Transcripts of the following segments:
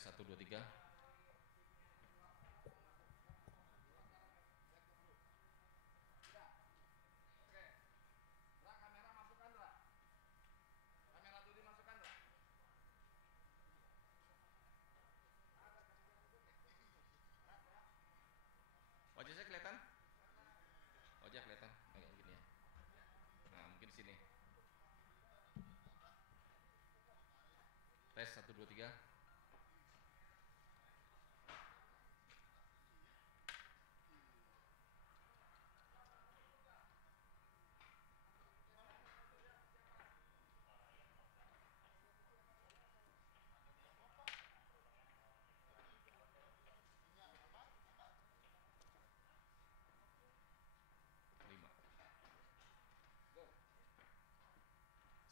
1, 2, 3. Wajah saya kelihatan? Wajah kelihatan? Kayak gini ya. Nah, mungkin di sini. Tes 1, 2, 3.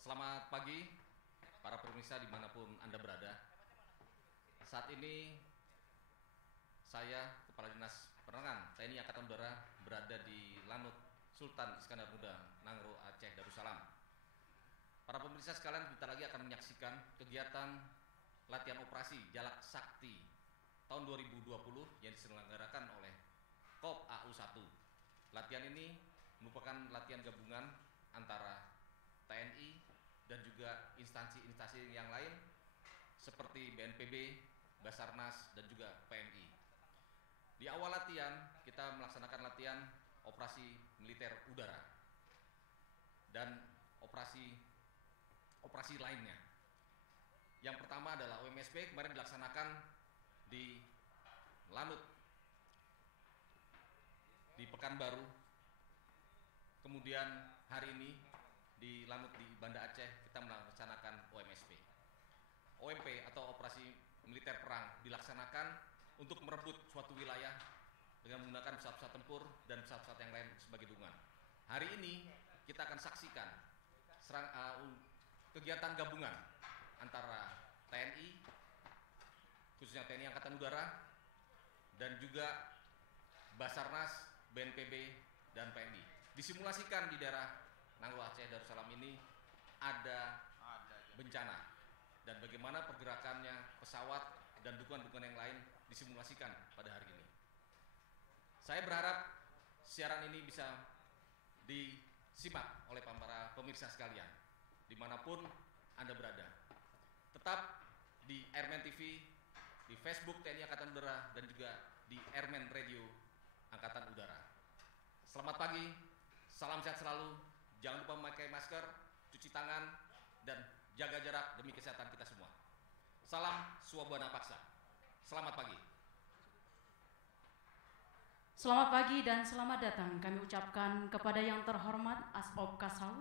Selamat pagi para pemirsa dimanapun Anda berada. Saat ini saya, Kepala Dinas Penerangan TNI Angkatan Udara, berada di Lanut Sultan Iskandar Muda, Nangro, Aceh, Darussalam. Para pemirsa sekalian, bentar lagi akan menyaksikan kegiatan latihan operasi Jalak Sakti tahun 2020 yang diselenggarakan oleh KOP AU1. Latihan ini merupakan latihan gabungan antara TNI dan juga instansi-instansi yang lain seperti BNPB, Basarnas, dan juga PMI. Di awal latihan, kita melaksanakan latihan operasi militer udara dan operasi lainnya. Yang pertama adalah OMSP, kemarin dilaksanakan di Lanut, di Pekanbaru. Kemudian hari ini di Lanut di Banda Aceh kita melaksanakan OMSP. OMP atau operasi militer perang dilaksanakan untuk merebut suatu wilayah dengan menggunakan pesawat-pesawat tempur dan pesawat-pesawat yang lain sebagai dukungan. Hari ini kita akan saksikan kegiatan gabungan antara TNI, khususnya TNI Angkatan Udara, dan juga Basarnas, BNPB, dan PMI. Disimulasikan di daerah Nangro, Aceh, Darussalam ini ada bencana dan bagaimana pergerakannya pesawat dan dukungan-dukungan yang lain disimulasikan pada hari ini. Saya berharap siaran ini bisa disimak oleh para pemirsa sekalian dimanapun Anda berada. Tetap di Airman TV, di Facebook TNI Angkatan Udara, dan juga di Airman Radio Angkatan Udara. Selamat pagi, salam sehat selalu. Jangan lupa memakai masker, cuci tangan, dan jaga jarak demi kesehatan kita semua. Salam Swabana Paksa. Selamat pagi. Selamat pagi dan selamat datang kami ucapkan kepada yang terhormat Asop Kasau,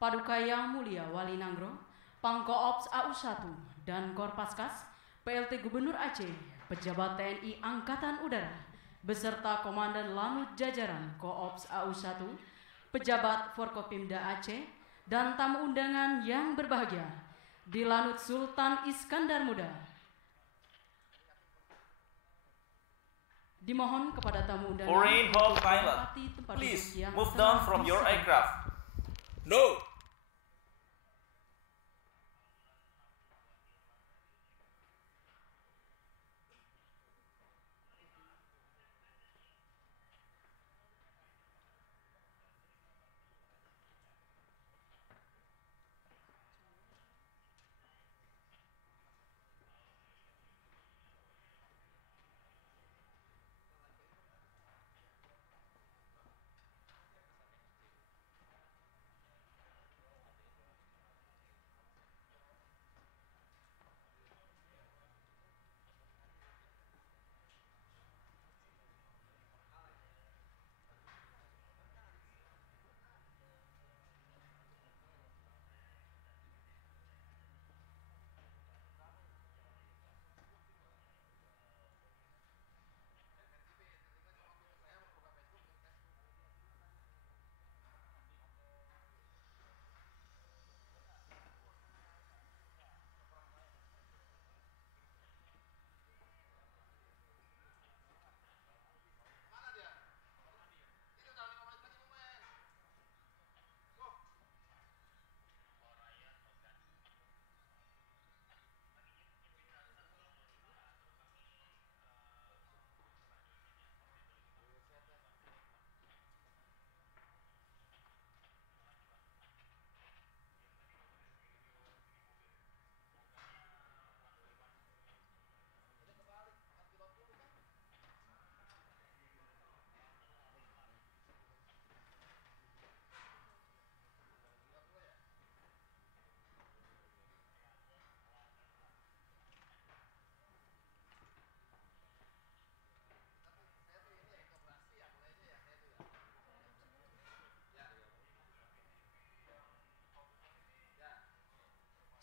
Paduka Yang Mulia Wali Nangro, Pangkoops AU1 dan Korpaskas, PLT Gubernur Aceh, pejabat TNI Angkatan Udara, beserta Komandan Lanut Jajaran Koops AU1, pejabat Forkopimda Aceh, dan tamu undangan yang berbahagia di Lanut Sultan Iskandar Muda. Dimohon kepada tamu undangan Foreign Hall pilot, please move down from your aircraft. No!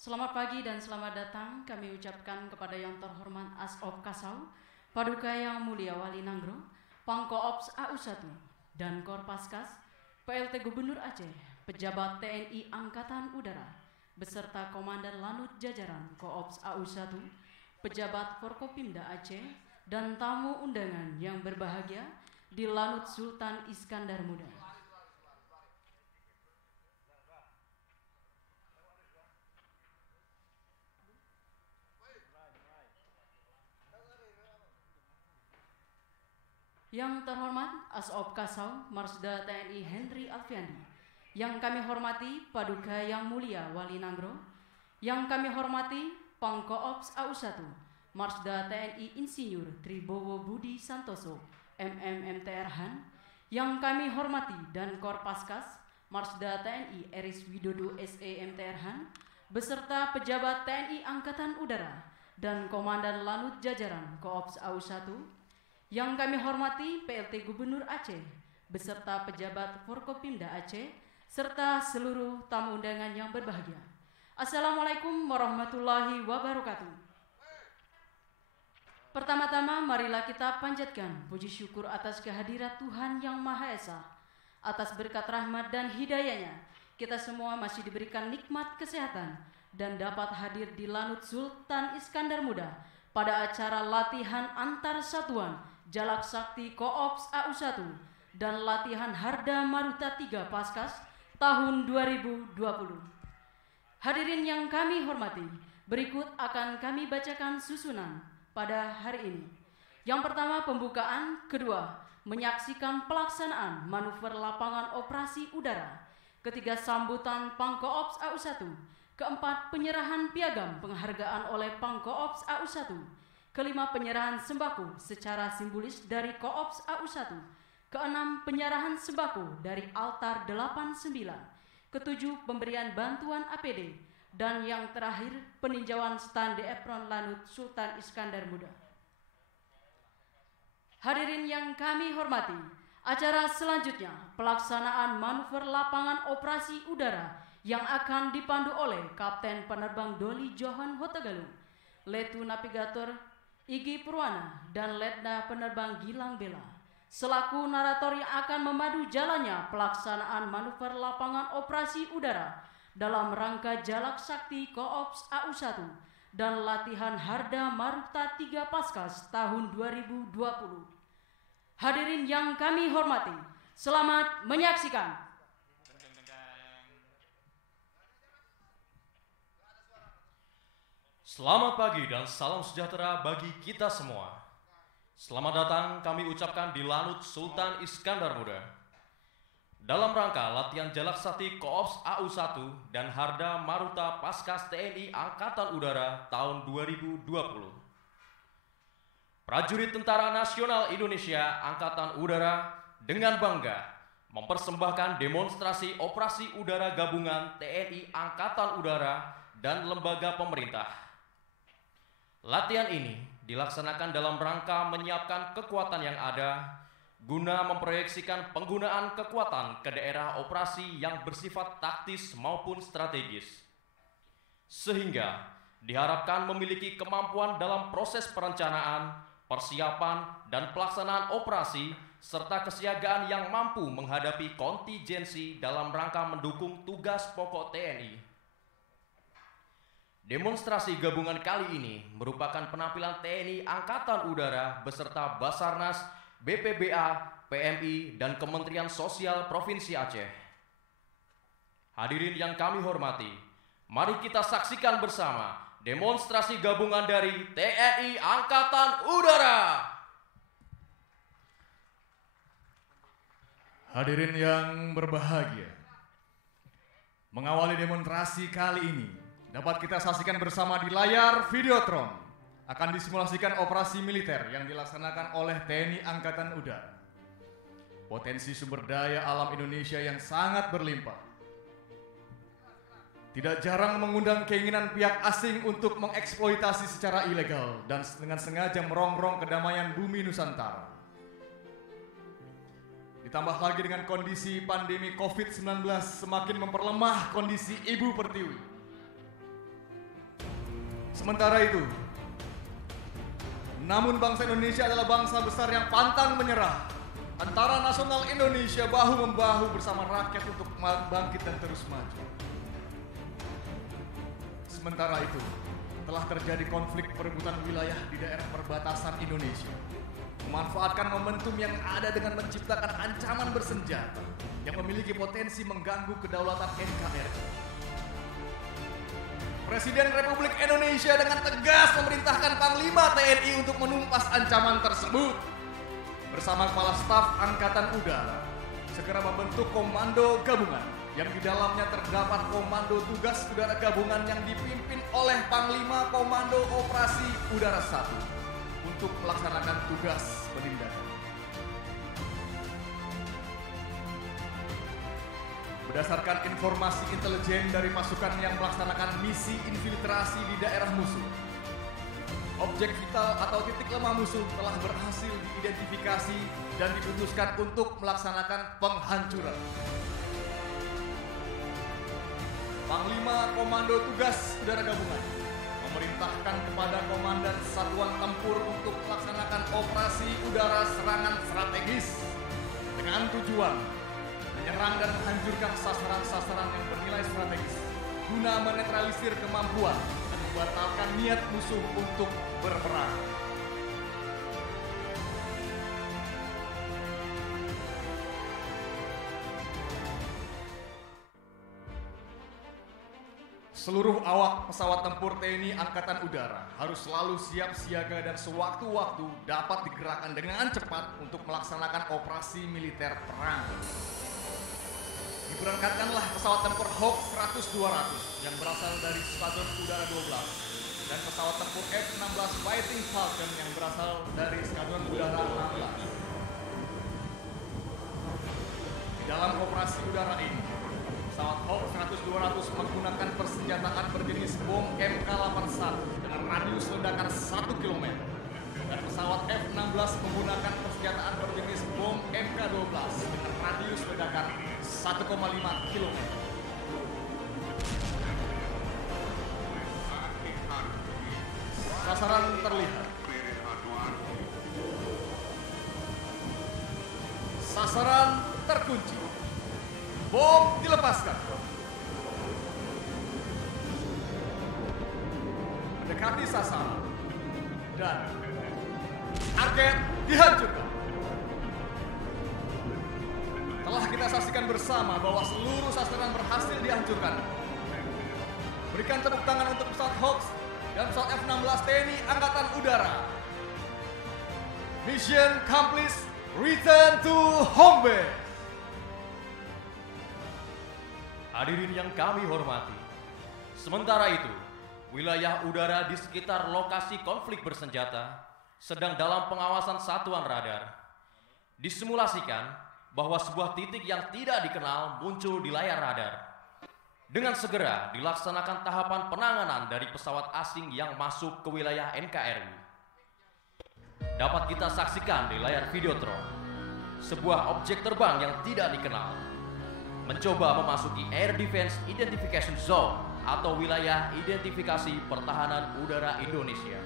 Selamat pagi dan selamat datang kami ucapkan kepada yang terhormat Asop Kasau, Paduka Yang Mulia Wali Nanggro, Pangkoops AU1 dan Korpaskas, PLT Gubernur Aceh, pejabat TNI Angkatan Udara, beserta Komandan Lanut Jajaran Koops AU1, pejabat Forkopimda Aceh, dan tamu undangan yang berbahagia di Lanut Sultan Iskandar Muda. Yang terhormat Asop Kasau Marsda TNI Henry Alfiandi, yang kami hormati Paduka Yang Mulia Wali Nanggro, yang kami hormati Pangkoops AU1 Marsda TNI Insinyur Tribowo Budi Santoso MMMTR Han, yang kami hormati dan Korpaskas Marsda TNI Eris Widodo SEMTR Han, beserta pejabat TNI Angkatan Udara dan Komandan Lanut Jajaran Koops AU1, yang kami hormati PLT Gubernur Aceh, beserta pejabat Forkopimda Aceh, serta seluruh tamu undangan yang berbahagia. Assalamualaikum warahmatullahi wabarakatuh. Pertama-tama marilah kita panjatkan puji syukur atas kehadirat Tuhan Yang Maha Esa. Atas berkat rahmat dan hidayahnya, kita semua masih diberikan nikmat kesehatan dan dapat hadir di Lanut Sultan Iskandar Muda pada acara latihan antar satuan Jalak Sakti Koops AU1 dan latihan Harda Maruta 3 Paskas tahun 2020. Hadirin yang kami hormati, berikut akan kami bacakan susunan pada hari ini. Yang pertama pembukaan, kedua menyaksikan pelaksanaan manuver lapangan operasi udara, ketiga sambutan Pangkoops AU1, keempat penyerahan piagam penghargaan oleh Pangkoops AU1, kelima penyerahan sembako secara simbolis dari Koops AU1, keenam penyerahan sembako dari Altar 89, ketujuh pemberian bantuan APD, dan yang terakhir peninjauan stand di Apron Lanut Sultan Iskandar Muda. Hadirin yang kami hormati, acara selanjutnya pelaksanaan manuver lapangan operasi udara yang akan dipandu oleh Kapten Penerbang Doli Johan Hotegalung, Letu Navigator Igi Purwana, dan Letna Penerbang Gilang Bela, selaku narator yang akan memadu jalannya pelaksanaan manuver lapangan operasi udara dalam rangka Jalak Sakti Koops AU1 dan latihan Harda Maruta 3 Paskas tahun 2020. Hadirin yang kami hormati, selamat menyaksikan. Selamat pagi dan salam sejahtera bagi kita semua. Selamat datang kami ucapkan di Lanut Sultan Iskandar Muda. Dalam rangka latihan Jalak Sakti Koops AU1 dan Harda Maruta Paskas TNI Angkatan Udara tahun 2020. Prajurit Tentara Nasional Indonesia Angkatan Udara dengan bangga mempersembahkan demonstrasi operasi udara gabungan TNI Angkatan Udara dan lembaga pemerintah. Latihan ini dilaksanakan dalam rangka menyiapkan kekuatan yang ada guna memproyeksikan penggunaan kekuatan ke daerah operasi yang bersifat taktis maupun strategis, sehingga diharapkan memiliki kemampuan dalam proses perencanaan, persiapan, dan pelaksanaan operasi serta kesiagaan yang mampu menghadapi kontingensi dalam rangka mendukung tugas pokok TNI. Demonstrasi gabungan kali ini merupakan penampilan TNI Angkatan Udara beserta Basarnas, BPBA, PMI, dan Kementerian Sosial Provinsi Aceh. Hadirin yang kami hormati, mari kita saksikan bersama demonstrasi gabungan dari TNI Angkatan Udara. Hadirin yang berbahagia, mengawali demonstrasi kali ini dapat kita saksikan bersama di layar Videotron akan disimulasikan operasi militer yang dilaksanakan oleh TNI Angkatan Udara. Potensi sumber daya alam Indonesia yang sangat berlimpah tidak jarang mengundang keinginan pihak asing untuk mengeksploitasi secara ilegal dan dengan sengaja merongrong kedamaian bumi Nusantara. Ditambah lagi dengan kondisi pandemi COVID-19 semakin memperlemah kondisi Ibu Pertiwi. Sementara itu, namun bangsa Indonesia adalah bangsa besar yang pantang menyerah. Tentara Nasional Indonesia bahu-membahu bersama rakyat untuk bangkit dan terus maju. Sementara itu, telah terjadi konflik perebutan wilayah di daerah perbatasan Indonesia. Memanfaatkan momentum yang ada dengan menciptakan ancaman bersenjata yang memiliki potensi mengganggu kedaulatan NKRI. Presiden Republik Indonesia dengan tegas memerintahkan Panglima TNI untuk menumpas ancaman tersebut. Bersama Kepala Staf Angkatan Udara, segera membentuk Komando Gabungan yang di dalamnya terdapat Komando Tugas Udara Gabungan yang dipimpin oleh Panglima Komando Operasi Udara 1 untuk melaksanakan tugas penindakan. Berdasarkan informasi intelijen dari pasukan yang melaksanakan misi infiltrasi di daerah musuh, objek vital atau titik lemah musuh telah berhasil diidentifikasi dan diputuskan untuk melaksanakan penghancuran. Panglima Komando Tugas Udara Gabungan memerintahkan kepada Komandan Satuan Tempur untuk melaksanakan operasi udara serangan strategis dengan tujuan menyerang dan menghancurkan sasaran-sasaran yang bernilai strategis guna menetralisir kemampuan dan membatalkan niat musuh untuk berperang. Seluruh awak pesawat tempur TNI Angkatan Udara harus selalu siap siaga dan sewaktu-waktu dapat digerakkan dengan cepat untuk melaksanakan operasi militer perang. Diberangkatkanlah pesawat tempur Hawk 100-200 yang berasal dari Skadron Udara 12 dan pesawat tempur F-16 Fighting Falcon yang berasal dari Skadron Udara 16. Di dalam operasi udara ini, pesawat Hawk 100-200 menggunakan persenjataan berjenis bom MK81 dengan radius ledakan 1 km. Dan pesawat F-16 menggunakan persenjataan berjenis bom MK12 dengan radius ledakan 1,5 km. Sasaran terlihat. Sasaran terkunci. Bom dilepaskan. Mendekati sasaran. Dan target dihancurkan. Telah kita saksikan bersama bahwa seluruh sasaran berhasil dihancurkan. Berikan tepuk tangan untuk pesawat Hawk dan pesawat F-16 TNI Angkatan Udara. Mission accomplished. Return to home base. Hadirin yang kami hormati, sementara itu, wilayah udara di sekitar lokasi konflik bersenjata sedang dalam pengawasan satuan radar. Disimulasikan bahwa sebuah titik yang tidak dikenal muncul di layar radar. Dengan segera dilaksanakan tahapan penanganan dari pesawat asing yang masuk ke wilayah NKRI. Dapat kita saksikan di layar videotron, sebuah objek terbang yang tidak dikenal mencoba memasuki Air Defense Identification Zone atau wilayah identifikasi pertahanan udara Indonesia.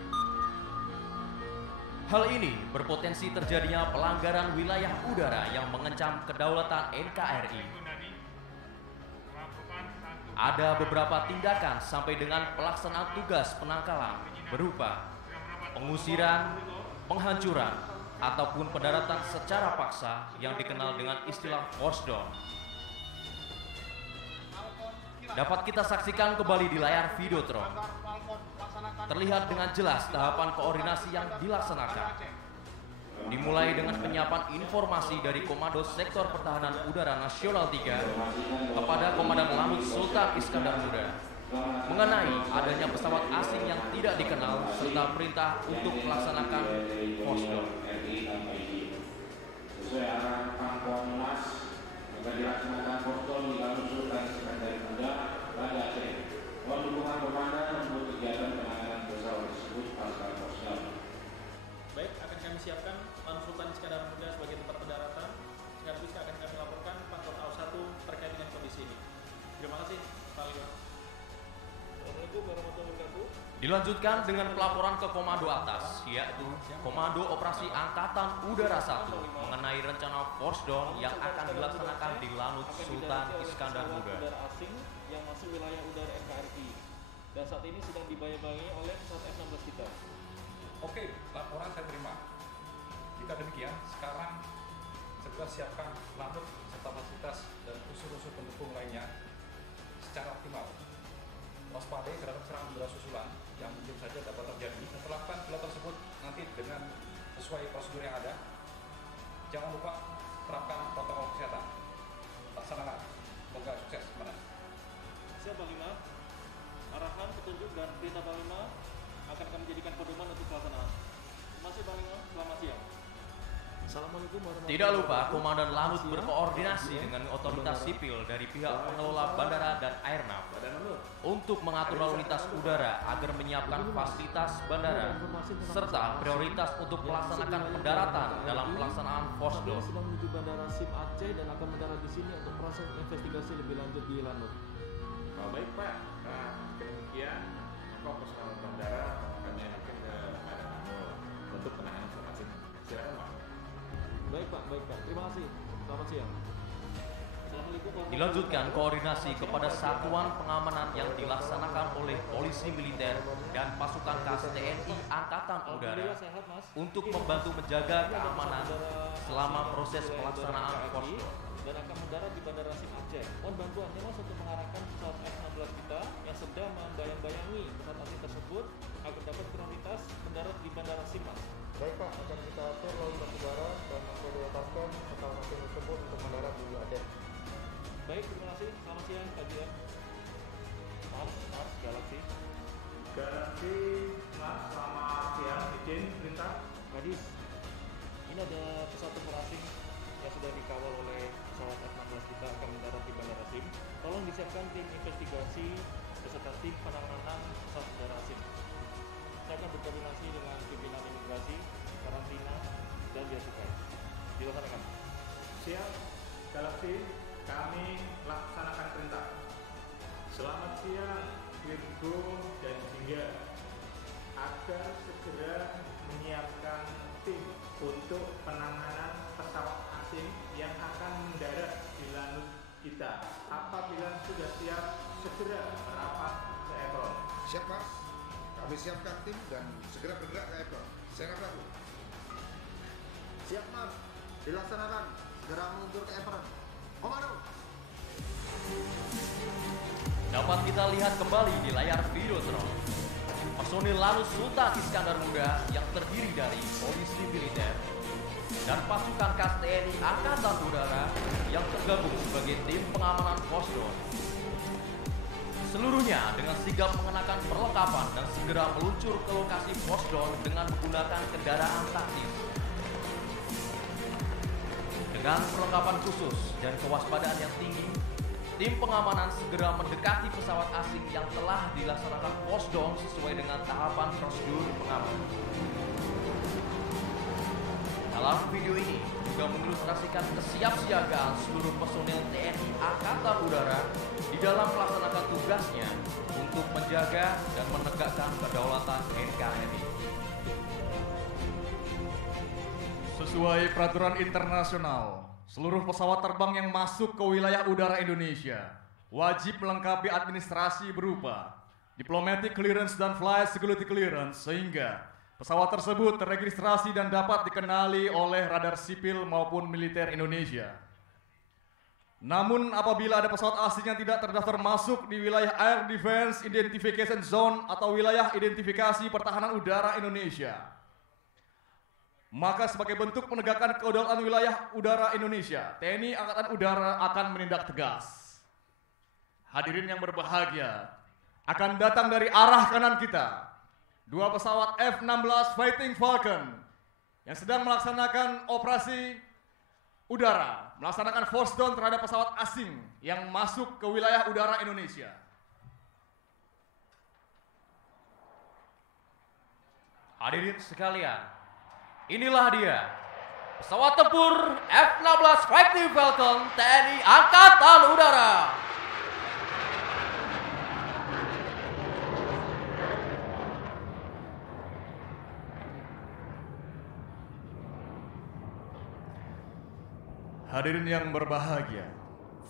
Hal ini berpotensi terjadinya pelanggaran wilayah udara yang mengancam kedaulatan NKRI. Ada beberapa tindakan sampai dengan pelaksanaan tugas penangkalan berupa pengusiran, penghancuran, ataupun pendaratan secara paksa yang dikenal dengan istilah force down. Dapat kita saksikan kembali di layar videotron. Terlihat dengan jelas tahapan koordinasi yang dilaksanakan. Dimulai dengan penyiapan informasi dari Komando Sektor Pertahanan Udara Nasional 3 kepada Komandan Lanut Sultan Iskandar Muda mengenai adanya pesawat asing yang tidak dikenal serta perintah untuk melaksanakan force down. Sesuai arahan Pangkongmas akan dilaksanakan force down di Lanut Sultan Iskandar Muda, Banda Aceh. Mohon dukungan komandan untuk kegiatan penanganan pesawat tersebut pasca force down. Baik, akan kami siapkan Lanut Sultan Iskandar Muda sebagai tempat pendaratan. Sekaligus akan kami laporkan Pangkong AU1 terkait dengan kondisi ini. Terima kasih, Pak Liwan. Assalamualaikum warahmatullahi wabarakatuh. Dilanjutkan dengan pelaporan ke komando atas, yaitu Komando Operasi Angkatan Udara 1 mengenai rencana force down yang akan dilaksanakan di Lanut Sultan Iskandar Muda. Udara asing yang masuk wilayah udara NKRI dan saat ini sedang dibayang-bayangi oleh pesawat F-16 kita. Oke, laporan saya terima. Jika demikian, sekarang segera siapkan lanut serta fasilitas dan unsur-unsur pendukung lainnya secara optimal. Waspadai terhadap serangan udara susulan yang mungkin saja dapat terjadi. Setelah pilot tersebut nanti dengan sesuai prosedur yang ada. Jangan lupa terapkan protokol kesehatan. Laksanakan. Semoga sukses. Siap Panglima. Arahan, petunjuk dan perintah Panglima akan kami jadikan pedoman untuk pelaksanaan. Terima kasih Panglima. Selamat siang. Assalamualaikum warahmatullahi Tidak lupa, Komandan Lanut berkoordinasi dengan otoritas sipil dari pihak pengelola bandara dan airnav untuk mengatur lalu lintas udara agar menyiapkan fasilitas bandara serta prioritas untuk melaksanakan pendaratan dalam pelaksanaan force down. Sedang menuju bandara SIM Aceh dan akan mendarat di sini untuk proses investigasi lebih lanjut di Lanut. Baik Pak, demikian maka personal bandara kami arahkan ke Madam Amul untuk penanganan informasi. Silakan Pak. Baik Pak. Terima kasih. Selamat siang. Dilanjutkan koordinasi kepada satuan pengamanan yang dilaksanakan oleh polisi militer dan pasukan khas TNI Angkatan Udara untuk membantu menjaga keamanan selama proses pelaksanaan force down. Dan akan mendarat di Bandara SIM Aceh. Mohon bantuannya Mas untuk mengarahkan pesawat F-16 kita yang sedang membayang-bayangi pesawat asing tersebut agar dapat prioritas mendarat di Bandara SIM Mas. Baik Pak, akan kita atur lalu lintas udara dan memprioritaskan pesawat asing tersebut untuk mendarat di Aceh. Baik, terima kasih. Selamat siang, Pak Jian. Mas, Galaxy. Galaxy, Mas, selamat siang. Izin perintah. Gadis, ini ada pesawat tempur asing yang sudah dikawal oleh pesawat F-16 kita akan mendarat di Bandara SIM. Tolong disiapkan tim investigasi beserta tim penanganan pesawat udara asing. Saya akan berkoordinasi dengan pimpinan imigrasi, karantina, dan bea cukai. Dilaksanakan. Siap, Galaxy. Kami laksanakan perintah. Selamat siang, Virgo dan Jingga. Agar segera menyiapkan tim untuk penanganan pesawat asing yang akan mendarat di lanut kita. Apabila sudah siap, segera merapat ke apron. Siap Mas, kami siapkan tim dan segera bergerak ke apron. Saya Prabu. Siap Mas, dilaksanakan. Segera meluncur ke apron. Komando. Dapat kita lihat kembali di layar Videotron personil Lanut Sultan Iskandar Muda yang terdiri dari polisi militer dan pasukan khas TNI Angkatan Udara yang tergabung sebagai tim pengamanan force down. Seluruhnya dengan sigap mengenakan perlengkapan dan segera meluncur ke lokasi force down dengan menggunakan kendaraan taktis. Dengan perlengkapan khusus dan kewaspadaan yang tinggi, tim pengamanan segera mendekati pesawat asing yang telah dilaksanakan force down sesuai dengan tahapan prosedur pengamanan. Dalam video ini juga mengilustrasikan kesiapsiagaan seluruh personil TNI Angkatan Udara di dalam melaksanakan tugasnya untuk menjaga dan menegakkan kedaulatan NKRI. Sesuai peraturan internasional, seluruh pesawat terbang yang masuk ke wilayah udara Indonesia wajib melengkapi administrasi berupa diplomatic clearance dan flight security clearance sehingga pesawat tersebut terregistrasi dan dapat dikenali oleh radar sipil maupun militer Indonesia. Namun apabila ada pesawat asing yang tidak terdaftar masuk di wilayah Air Defense Identification Zone atau wilayah identifikasi pertahanan udara Indonesia, maka sebagai bentuk penegakan kedaulatan wilayah udara Indonesia, TNI Angkatan Udara akan menindak tegas. Hadirin yang berbahagia, akan datang dari arah kanan kita dua pesawat F-16 Fighting Falcon yang sedang melaksanakan operasi udara, melaksanakan force down terhadap pesawat asing yang masuk ke wilayah udara Indonesia. Hadirin sekalian, inilah dia, pesawat tempur F-16 Fighting Falcon TNI Angkatan Udara. Hadirin yang berbahagia,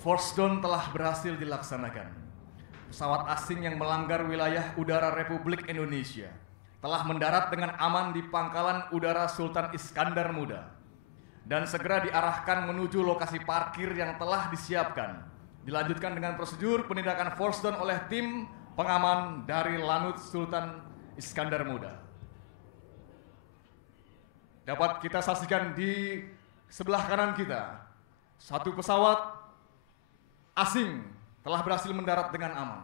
Force Down telah berhasil dilaksanakan. Pesawat asing yang melanggar wilayah udara Republik Indonesia telah mendarat dengan aman di Pangkalan Udara Sultan Iskandar Muda dan segera diarahkan menuju lokasi parkir yang telah disiapkan. Dilanjutkan dengan prosedur penindakan Force Down oleh tim pengaman dari Lanut Sultan Iskandar Muda. Dapat kita saksikan di sebelah kanan kita, satu pesawat asing telah berhasil mendarat dengan aman.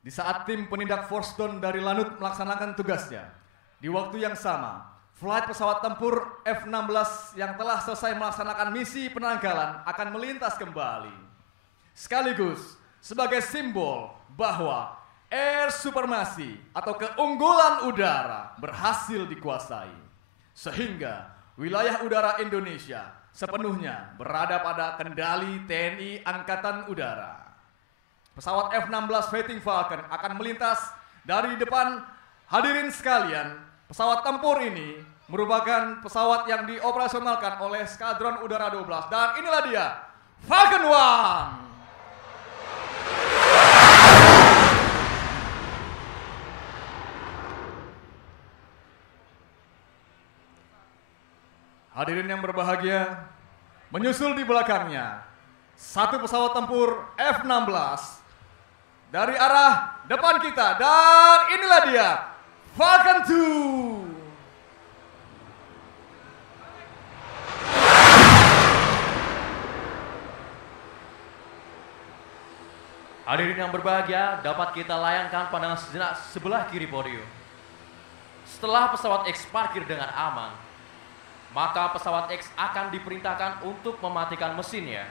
Di saat tim penindak Force Down dari Lanut melaksanakan tugasnya, di waktu yang sama, flight pesawat tempur F-16 yang telah selesai melaksanakan misi penanggalan akan melintas kembali. Sekaligus sebagai simbol bahwa air supremacy atau keunggulan udara berhasil dikuasai. Sehingga wilayah udara Indonesia sepenuhnya berada pada kendali TNI Angkatan Udara. Pesawat F-16 Fighting Falcon akan melintas dari depan hadirin sekalian. Pesawat tempur ini merupakan pesawat yang dioperasionalkan oleh Skadron Udara 12. Dan inilah dia, Falcon 1. Hadirin yang berbahagia, menyusul di belakangnya, satu pesawat tempur F-16 dari arah depan kita. Dan inilah dia, Falcon 2. Hadirin yang berbahagia, dapat kita layangkan pandangan sejenak sebelah kiri podium. Setelah pesawat X parkir dengan aman, maka pesawat X akan diperintahkan untuk mematikan mesinnya.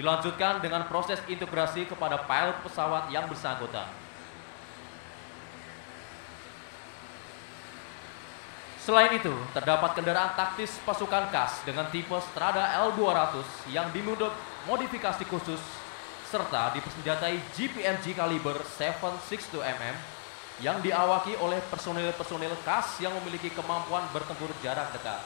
Dilanjutkan dengan proses integrasi kepada pilot pesawat yang bersangkutan. Selain itu, terdapat kendaraan taktis pasukan KAS dengan tipe Strada L200 yang dimodifikasi khusus serta dipersenjatai GPMG kaliber 7.62 mm yang diawaki oleh personil-personil KAS yang memiliki kemampuan bertempur jarak dekat.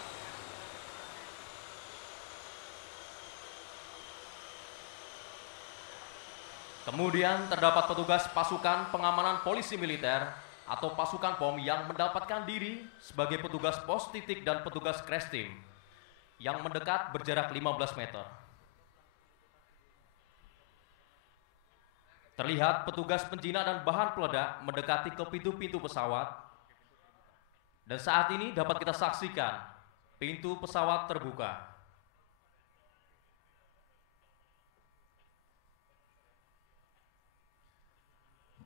Kemudian terdapat petugas pasukan pengamanan polisi militer atau pasukan POM yang mendapatkan diri sebagai petugas pos titik dan petugas crash team yang mendekat berjarak 15 meter. Terlihat petugas penjina dan bahan peledak mendekati ke pintu-pintu pesawat. Dan saat ini dapat kita saksikan pintu pesawat terbuka.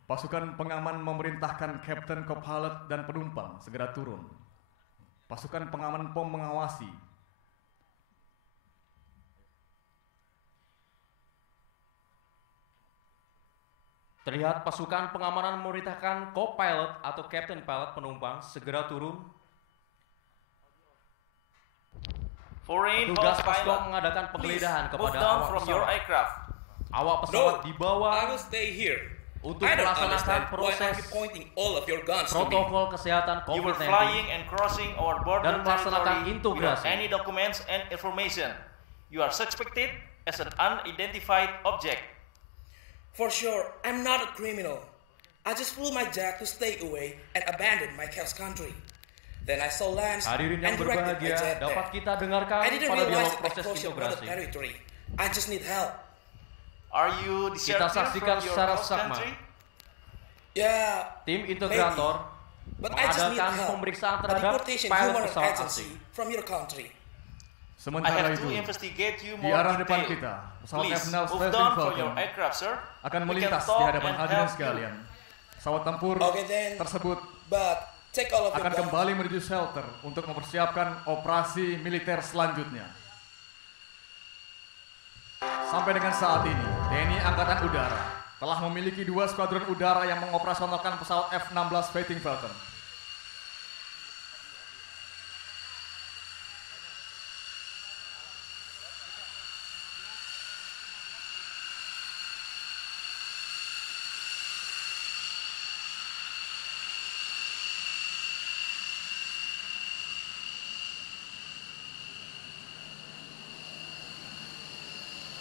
Pasukan pengaman memerintahkan kapten, co-pilot, dan penumpang segera turun. Pasukan pengaman POM mengawasi. Terlihat pasukan pengamanan memerintahkan co-pilot atau captain pilot penumpang segera turun. Tugas Paskom mengadakan penggeledahan kepada awak pesawat. Awak pesawat dibawa untuk melaksanakan proses protokol kesehatan COVID-19 dan melaksanakan integrasi. Any documents and information. You are suspected as an unidentified object. For sure, I'm not a criminal. I just flew my jet to stay away and abandon my chaos country. Then I saw lands Hadirin yang and directed my berbahagia, jet dapat there. kita dengarkan I didn't pada realize dialog that I proses crossed your border integrasi. territory. I just need help. Are you Kita deserted saksikan from your secara host sakma. country? Yeah, Tim integrator but I just need mengadakan help. pemeriksaan A terhadap deportation pilot human pesawat agency asing. from your country. I Sementara have itu, to investigate you di more arah depan detail. kita, pesawat Please, F-16 move Fighting down from Falcon your aircraft, sir. akan We melintas can di talk hadapan and hadirin help you. sekalian. Pesawat tempur Okay then, tersebut but take all of your akan guns. kembali menuju shelter untuk mempersiapkan operasi militer selanjutnya. Sampai dengan saat ini, TNI Angkatan Udara telah memiliki 2 skuadron udara yang mengoperasionalkan pesawat F-16 Fighting Falcon.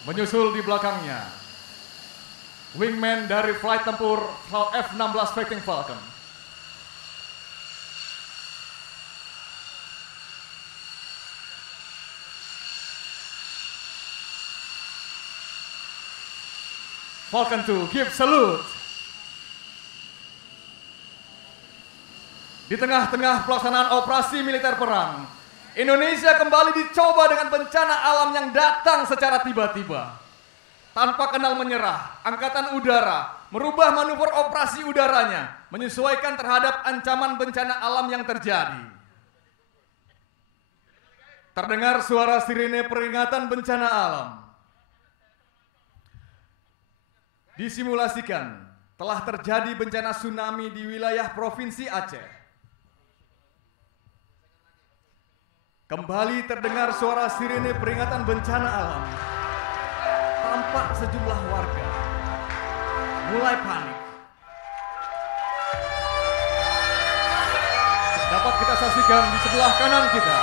Menyusul di belakangnya, wingman dari flight tempur pesawat F-16 Fighting Falcon. Falcon 2, give salute. Di tengah-tengah pelaksanaan operasi militer perang, Indonesia kembali dicoba dengan bencana alam yang datang secara tiba-tiba. Tanpa kenal menyerah, Angkatan Udara merubah manuver operasi udaranya, menyesuaikan terhadap ancaman bencana alam yang terjadi. Terdengar suara sirine peringatan bencana alam. Disimulasikan, telah terjadi bencana tsunami di wilayah Provinsi Aceh. Kembali terdengar suara sirine peringatan bencana alam. Tampak sejumlah warga mulai panik. Dapat kita saksikan di sebelah kanan kita,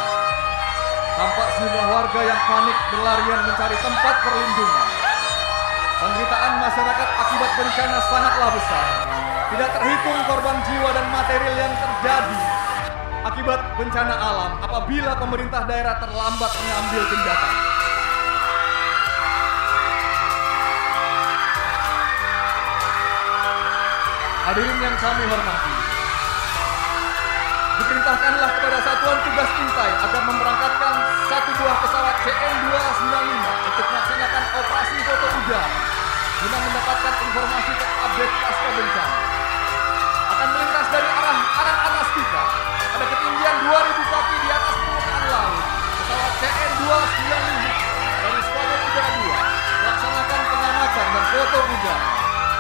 tampak sejumlah warga yang panik berlarian mencari tempat perlindungan. Penderitaan masyarakat akibat bencana sangatlah besar. Tidak terhitung korban jiwa dan material yang terjadi akibat bencana alam apabila pemerintah daerah terlambat mengambil tindakan. Hadirin yang kami hormati, diperintahkanlah kepada Satuan Tugas Intai agar memberangkatkan satu buah pesawat CN-295 untuk melaksanakan operasi foto udara guna mendapatkan informasi terupdate pasca bencana. Akan melintas dari arah atas kita pada ketinggian 2000 kaki di atas permukaan laut. Pesawat CN-295 dari Skuadron Udara 2 melaksanakan pengamatan dan foto udara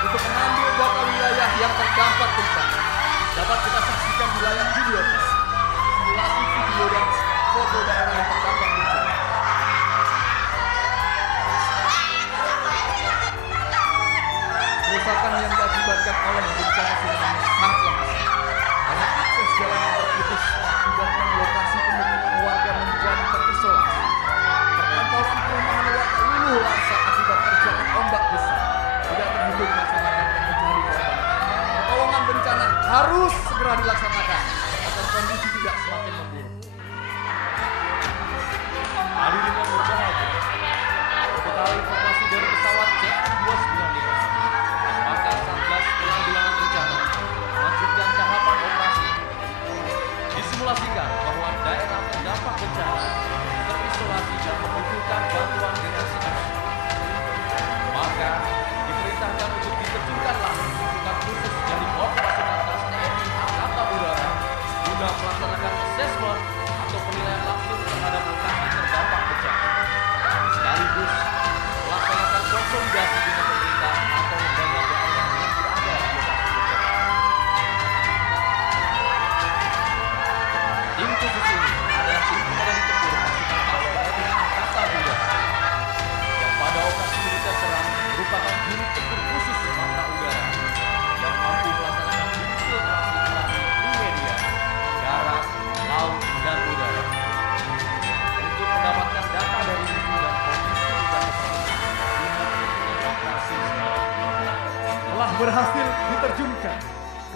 untuk mengambil data wilayah yang terdampak bencana. Dapat kita saksikan di layar video simulasi video dan foto daerah yang terdampak bencana. Kerusakan yang diakibatkan oleh bencana tsunami sangatlah besar. Karena akses jalan yang terputus mengakibatkan lokasi pemukiman warga menjadi terisolasi. Perkantoran perumahan warga luluh lantak akibat terjangan ombak besar. Tidak terhitung masyarakat yang mencari korban. Pertolongan bencana harus segera dilaksanakan agar kondisi tidak semakin memburuk. Hadirin yang berbahagia, berbekal informasi dari pesawat CN-295, maka Satgas Penanggulangan Bencana melanjutkan tahapan operasi. Disimulasikan bahwa daerah terdampak bencana terisolasi dan membutuhkan bantuan dengan segera. Maka diperintahkan untuk diterjunkanlah pasukan khusus dari Korps Pasukan Tas TNI Angkatan Udara guna melaksanakan asesmen atau penilaian langsung terhadap lokasi terdampak bencana, sekaligus melaksanakan konsolidasi dengan pemerintah atau lembaga daerah yang berada di lokasi bencana. Tim khusus ini adalah tim komandan tempur pasukan Tas TNI Angkatan Udara yang pada operasi militer perang merupakan unit tempur khusus mata udara yang mampu melaksanakan infiltrasi melalui media, darat, laut, dan udara untuk mendapatkan data dari musuh dan kondisi udara operasi. Telah berhasil diterjunkan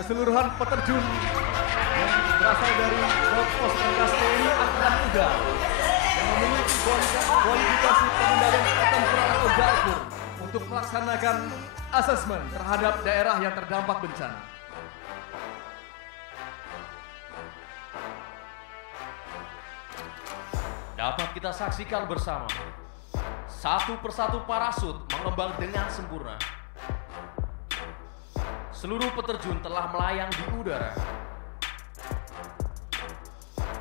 keseluruhan peterjun yang berasal dari Korps Pasukan TNI Angkatan Udara yang memiliki kualifikasi pengendalian pertempuran atau Dalpur untuk melaksanakan asesmen terhadap daerah yang terdampak bencana. Dapat kita saksikan bersama, satu persatu parasut mengembang dengan sempurna. Seluruh peterjun telah melayang di udara.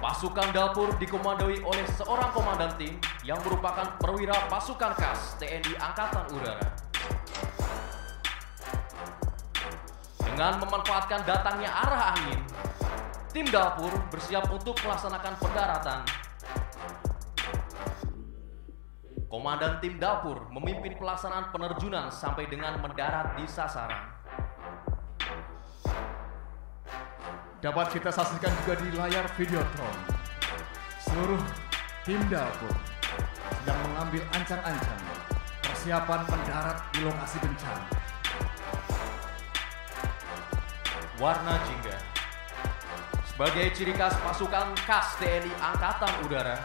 Pasukan Dalpur dikomandoi oleh seorang komandan tim yang merupakan perwira pasukan khas TNI Angkatan Udara. Dengan memanfaatkan datangnya arah angin, tim Dalpur bersiap untuk melaksanakan pendaratan. Komandan tim Dalpur memimpin pelaksanaan penerjunan sampai dengan mendarat di sasaran. Dapat kita saksikan juga di layar Videotron. Seluruh tim Dalpur sedang mengambil ancang-ancang persiapan mendarat di lokasi bencana. Warna jingga sebagai ciri khas pasukan khas TNI Angkatan Udara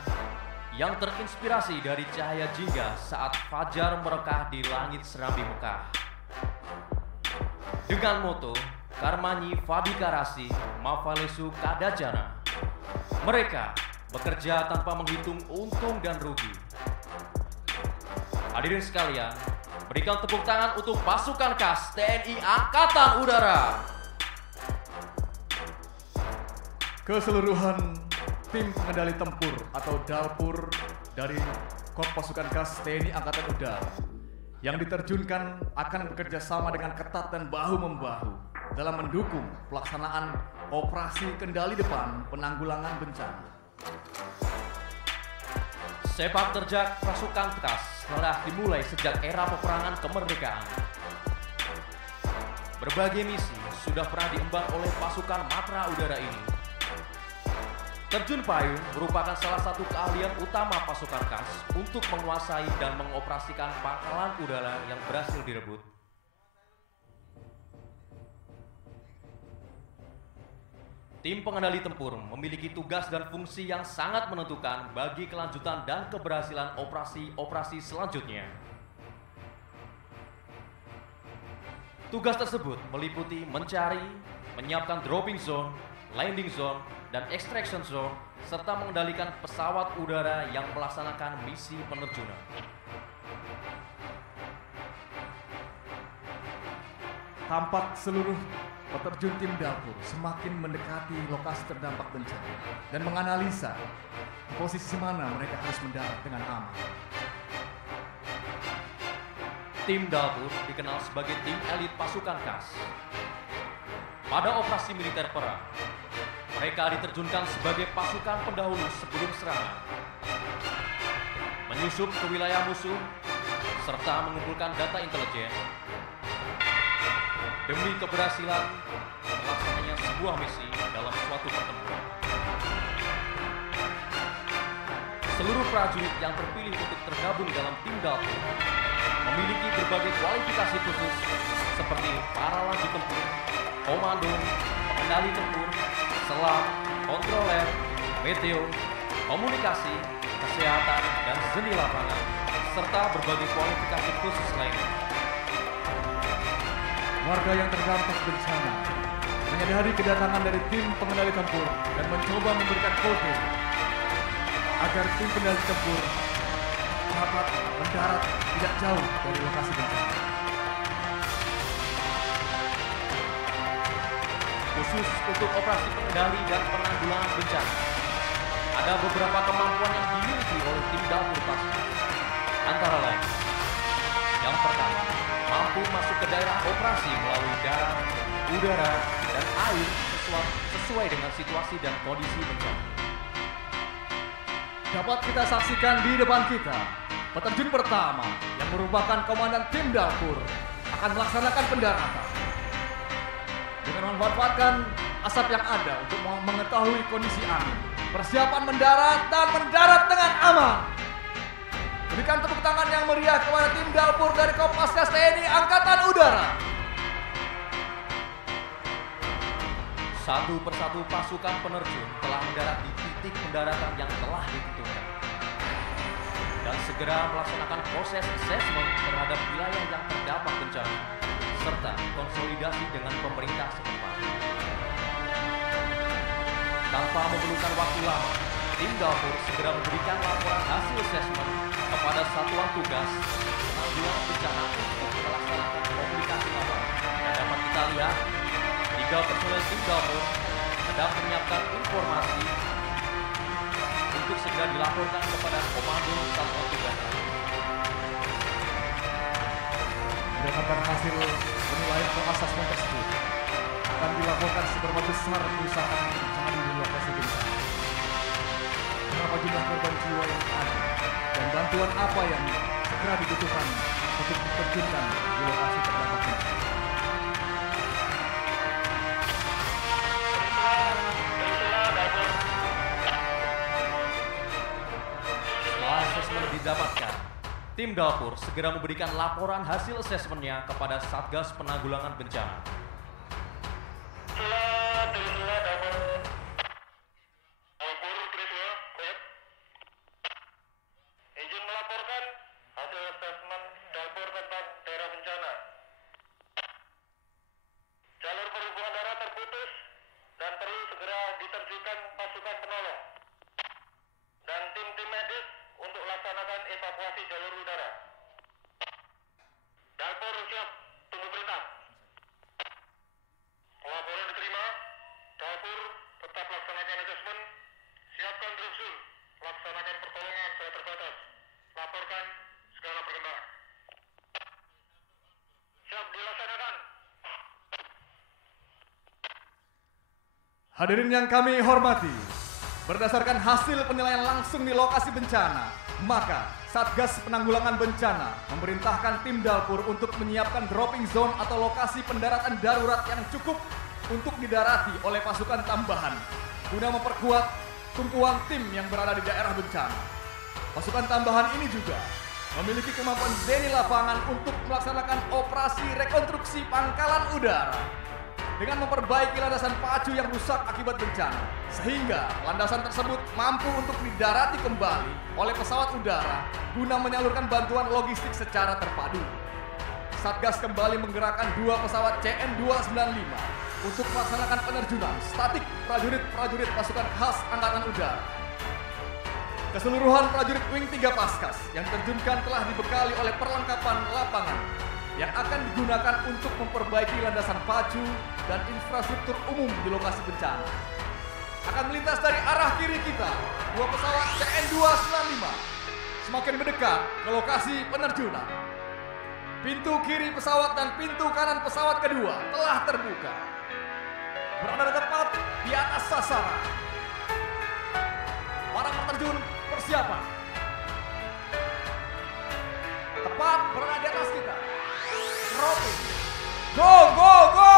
yang terinspirasi dari cahaya jingga saat fajar merekah di langit Serambi Mekah. Dengan moto Karmanyi Fabikarasi Mafalesu Kadajana, mereka bekerja tanpa menghitung untung dan rugi. Hadirin sekalian, berikan tepuk tangan untuk pasukan khas TNI Angkatan Udara. Keseluruhan tim pengendali tempur atau Dalpur dari Korps Pasukan Khas TNI Angkatan Udara yang diterjunkan akan bekerja sama dengan ketat dan bahu-membahu dalam mendukung pelaksanaan operasi kendali depan penanggulangan bencana. Sepak terjang pasukan khas telah dimulai sejak era peperangan kemerdekaan. Berbagai misi sudah pernah diemban oleh pasukan Matra Udara ini. Terjun payung merupakan salah satu keahlian utama pasukan khas untuk menguasai dan mengoperasikan pangkalan udara yang berhasil direbut. Tim pengendali tempur memiliki tugas dan fungsi yang sangat menentukan bagi kelanjutan dan keberhasilan operasi-operasi selanjutnya. Tugas tersebut meliputi mencari, menyiapkan dropping zone, landing zone, dan extraction zone, serta mengendalikan pesawat udara yang melaksanakan misi penerjunan. Tampak seluruh peterjun tim Dalpur semakin mendekati lokasi terdampak bencana dan menganalisa posisi mana mereka harus mendarat dengan aman. Tim Dalpur dikenal sebagai tim elit pasukan khas. Pada operasi militer perang, mereka diterjunkan sebagai pasukan pendahulu sebelum serangan, menyusup ke wilayah musuh, serta mengumpulkan data intelijen demi keberhasilan melaksananya sebuah misi dalam suatu pertempuran. Seluruh prajurit yang terpilih untuk tergabung dalam tim Dalpur memiliki berbagai kualifikasi khusus seperti para lanjut tempur, komando, pengendali tempur, selam, kontroler, meteo, komunikasi, kesehatan, dan seni lapangan, serta berbagai kualifikasi khusus lainnya. Warga yang terdampak bencana menyadari kedatangan dari tim pengendali tempur dan mencoba memberikan kode agar tim pengendali tempur dapat mendarat tidak jauh dari lokasi bencana. Khusus untuk operasi pengendali dan penanggulangan bencana, ada beberapa kemampuan yang dimiliki oleh tim Dalpur Pasukan. Antara lain, yang pertama, mampu masuk ke daerah operasi melalui darat, udara, dan air sesuai dengan situasi dan kondisi bencana. Dapat kita saksikan di depan kita, peterjun pertama yang merupakan komandan tim Dalpur akan melaksanakan pendaratan. Dengan memanfaatkan asap yang ada untuk mengetahui kondisi angin, persiapan mendarat dan mendarat dengan aman. Berikan tepuk tangan yang meriah kepada tim Dalpur dari Kopaskas TNI Angkatan Udara. Satu persatu pasukan penerjun telah mendarat di titik pendaratan yang telah ditentukan dan segera melaksanakan proses assessment terhadap wilayah yang terdampak bencana serta konsolidasi dengan pemerintah setempat. Tanpa memerlukan waktu lama, tim Dalpur segera memberikan laporan hasil assessment kepada satuan tugas penanggulangan bencana untuk melaksanakan komunikasi lapangan. Dan dapat kita lihat, 3 personel tim Dalpur sedang menyiapkan informasi untuk segera dilaporkan kepada komando satuan tugas. Berdasarkan hasil penilaian assessment tersebut, akan dilaporkan seberapa besar kerusakan yang terjadi di lokasi bencana, berapa jumlah korban jiwa yang ada, dan bantuan apa yang segera dibutuhkan untuk diterjunkan di lokasi terdampak bencana. Setelah asesmen didapatkan, tim Dalpur segera memberikan laporan hasil asesmennya kepada Satgas Penanggulangan Bencana. Izin melaporkan hasil asesmen Dalpur tentang daerah bencana. Jalur perhubungan darat terputus dan perlu segera diterjunkan pasukan penolong dan tim-tim medis untuk laksanakan evakuasi jalur udara. Dalpur siap, tunggu perintah. Laporan diterima. Dalpur tetap laksanakan asesmen. Siapkan drone, laksanakan pertolongan saya terbatas. Laporkan segala perkembangan. Siap dilaksanakan. Hadirin yang kami hormati, berdasarkan hasil penilaian langsung di lokasi bencana, maka Satgas Penanggulangan Bencana memerintahkan tim Dalpur untuk menyiapkan dropping zone atau lokasi pendaratan darurat yang cukup untuk didarati oleh pasukan tambahan guna memperkuat tumpuan tim yang berada di daerah bencana. Pasukan tambahan ini juga memiliki kemampuan zeni lapangan untuk melaksanakan operasi rekonstruksi pangkalan udara dengan memperbaiki landasan pacu yang rusak akibat bencana, sehingga landasan tersebut mampu untuk didarati kembali oleh pesawat udara guna menyalurkan bantuan logistik secara terpadu. Satgas kembali menggerakkan 2 pesawat CN-295 untuk melaksanakan penerjunan statik prajurit-prajurit pasukan khas Angkatan Udara. Keseluruhan prajurit Wing 3 Paskas yang diterjunkan telah dibekali oleh perlengkapan lapangan yang akan digunakan untuk memperbaiki landasan pacu dan infrastruktur umum di lokasi bencana. Akan melintas dari arah kiri kita, 2 pesawat CN-295 semakin mendekat ke lokasi penerjunan. Pintu kiri pesawat dan pintu kanan pesawat kedua telah terbuka. Berada tepat di atas sasaran. Para peterjun persiapan. Tepat berada di atas kita. Dropping. Go, go, go!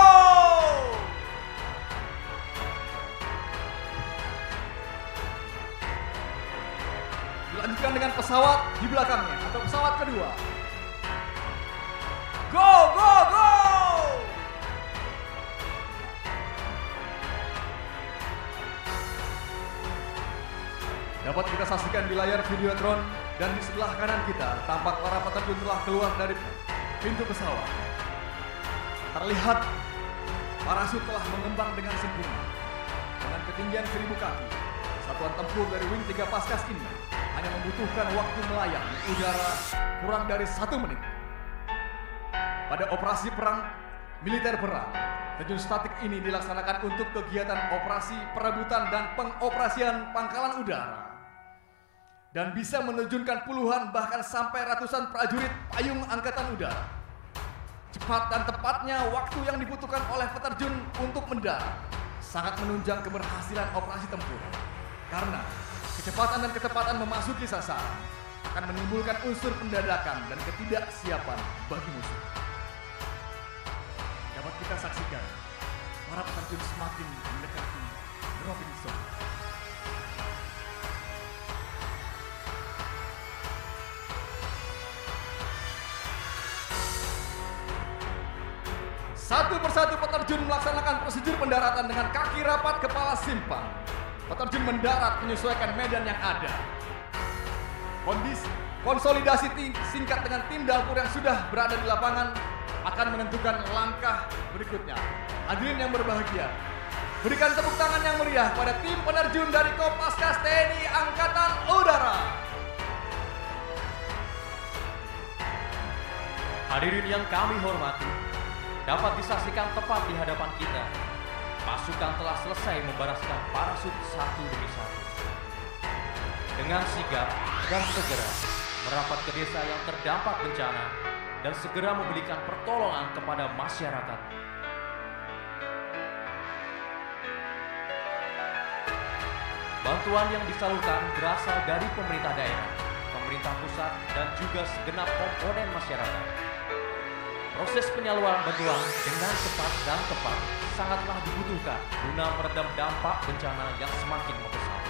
Dilanjutkan dengan pesawat di belakangnya atau pesawat kedua. Go, go, go! Dapat kita saksikan di layar video drone dan di sebelah kanan kita tampak para peterjun telah keluar dari pintu pesawat. Terlihat parasut telah mengembang dengan sempurna. Dengan ketinggian 1000 kaki, satuan tempur dari Wing 3 Paskas ini hanya membutuhkan waktu melayang di udara kurang dari 1 menit. Pada operasi perang militer berat, terjun statik ini dilaksanakan untuk kegiatan operasi perebutan dan pengoperasian pangkalan udara. Dan bisa menerjunkan puluhan bahkan sampai ratusan prajurit payung Angkatan Udara. Cepat dan tepatnya waktu yang dibutuhkan oleh peterjun untuk mendarat sangat menunjang keberhasilan operasi tempur. Karena kecepatan dan ketepatan memasuki sasaran akan menimbulkan unsur pendadakan dan ketidaksiapan bagi musuh. Dapat kita saksikan para peterjun semakin mendekati dropping zone. Satu persatu peterjun melaksanakan prosedur pendaratan dengan kaki rapat kepala simpang. Peterjun mendarat menyesuaikan medan yang ada. Konsolidasi singkat dengan tim Dalpur yang sudah berada di lapangan akan menentukan langkah berikutnya. Hadirin yang berbahagia, berikan tepuk tangan yang meriah pada tim penerjun dari Kopaskas TNI Angkatan Udara. Hadirin yang kami hormati, dapat disaksikan tepat di hadapan kita. Pasukan telah selesai membaraskan parasut satu demi satu. Dengan sigap dan segera merapat ke desa yang terdampak bencana dan segera memberikan pertolongan kepada masyarakat. Bantuan yang disalurkan berasal dari pemerintah daerah, pemerintah pusat, dan juga segenap komponen masyarakat. Proses penyaluran bantuan dengan cepat dan tepat sangatlah dibutuhkan guna meredam dampak bencana yang semakin membesar.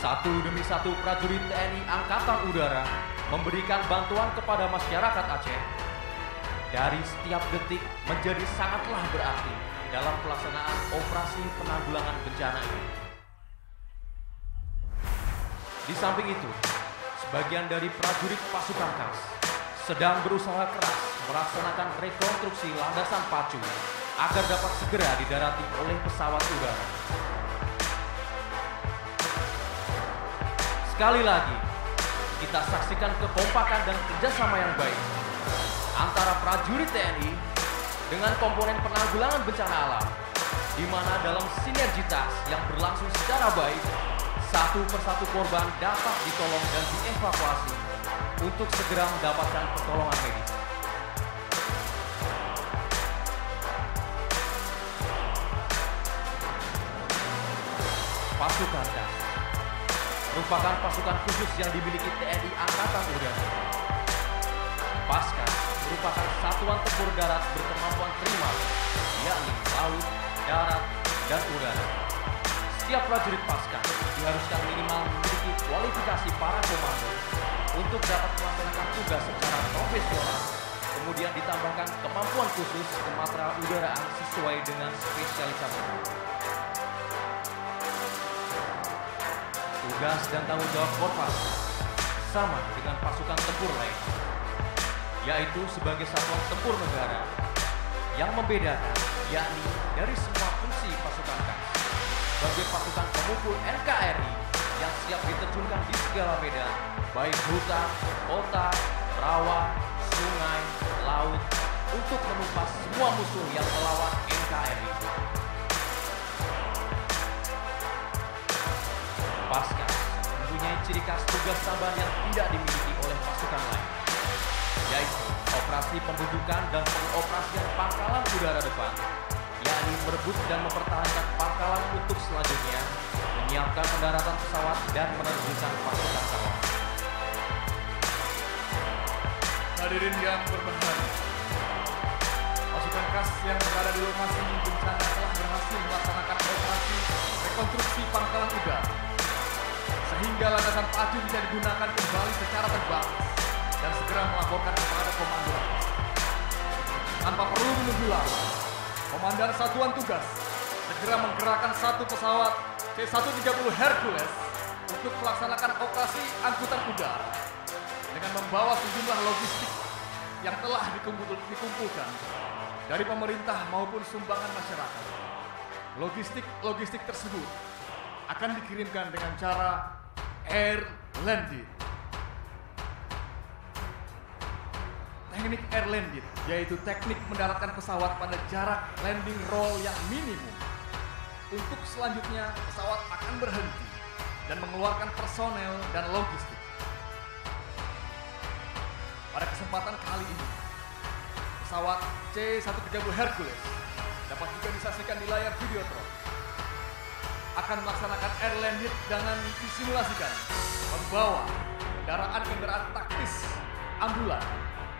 Satu demi satu prajurit TNI Angkatan Udara memberikan bantuan kepada masyarakat Aceh. Dari setiap detik menjadi sangatlah berarti dalam pelaksanaan operasi penanggulangan bencana ini. Di samping itu, sebagian dari prajurit pasukan KAS sedang berusaha keras melaksanakan rekonstruksi landasan pacu agar dapat segera didarati oleh pesawat udara. Sekali lagi, kita saksikan kekompakan dan kerjasama yang baik antara prajurit TNI dengan komponen penanggulangan bencana alam, di mana dalam sinergitas yang berlangsung secara baik, satu persatu korban dapat ditolong dan dievakuasi untuk segera mendapatkan pertolongan medis. Pasukan KAS merupakan pasukan khusus yang dimiliki TNI Angkatan Udara. Paskas merupakan satuan tempur darat berkemampuan primer, yakni laut, darat, dan udara. Setiap prajurit Paskas diharuskan minimal memiliki kualifikasi para komando untuk dapat melaksanakan tugas secara profesional, kemudian ditambahkan kemampuan khusus kemateraudaraan sesuai dengan spesialisasi. Tugas dan tanggung jawab Korpas sama dengan pasukan tempur lain, yaitu sebagai satuan tempur negara. Yang membedakan yakni dari semua fungsi pasukan KAS sebagai pasukan pemukul NKRI yang siap diterjunkan di segala medan, baik hutan, kota, rawa, sungai, laut, untuk menumpas semua musuh yang melawan NKRI. Paskas mempunyai ciri khas tugas tambahan yang tidak dimiliki oleh pasukan lain, yaitu operasi pembujukan dan pengoperasian pangkalan udara depan, yakni merebut dan mempertahankan pangkalan untuk selanjutnya, menyiapkan pendaratan pesawat dan menerjunkan pasukan kawal. Hadirin yang berbahagia, pasukan KAS yang berada di lokasi bencana telah berhasil melaksanakan operasi rekonstruksi pangkalan udara, sehingga landasan pacu bisa digunakan kembali secara terbatas dan segera melaporkan kepada komando. Tanpa perlu menunggu lama, Komandan Satuan Tugas segera menggerakkan satu pesawat C-130 Hercules untuk melaksanakan operasi angkutan udara dengan membawa sejumlah logistik yang telah dikumpulkan dari pemerintah maupun sumbangan masyarakat. Logistik tersebut akan dikirimkan dengan cara air landing. Teknik air landing yaitu teknik mendaratkan pesawat pada jarak landing roll yang minimum. Untuk selanjutnya pesawat akan berhenti dan mengeluarkan personel dan logistik. Pada kesempatan kali ini, pesawat C-130 Hercules dapat juga disaksikan di layar Videotron akan melaksanakan air landing dengan disimulasikan membawa kendaraan taktis, ambulan,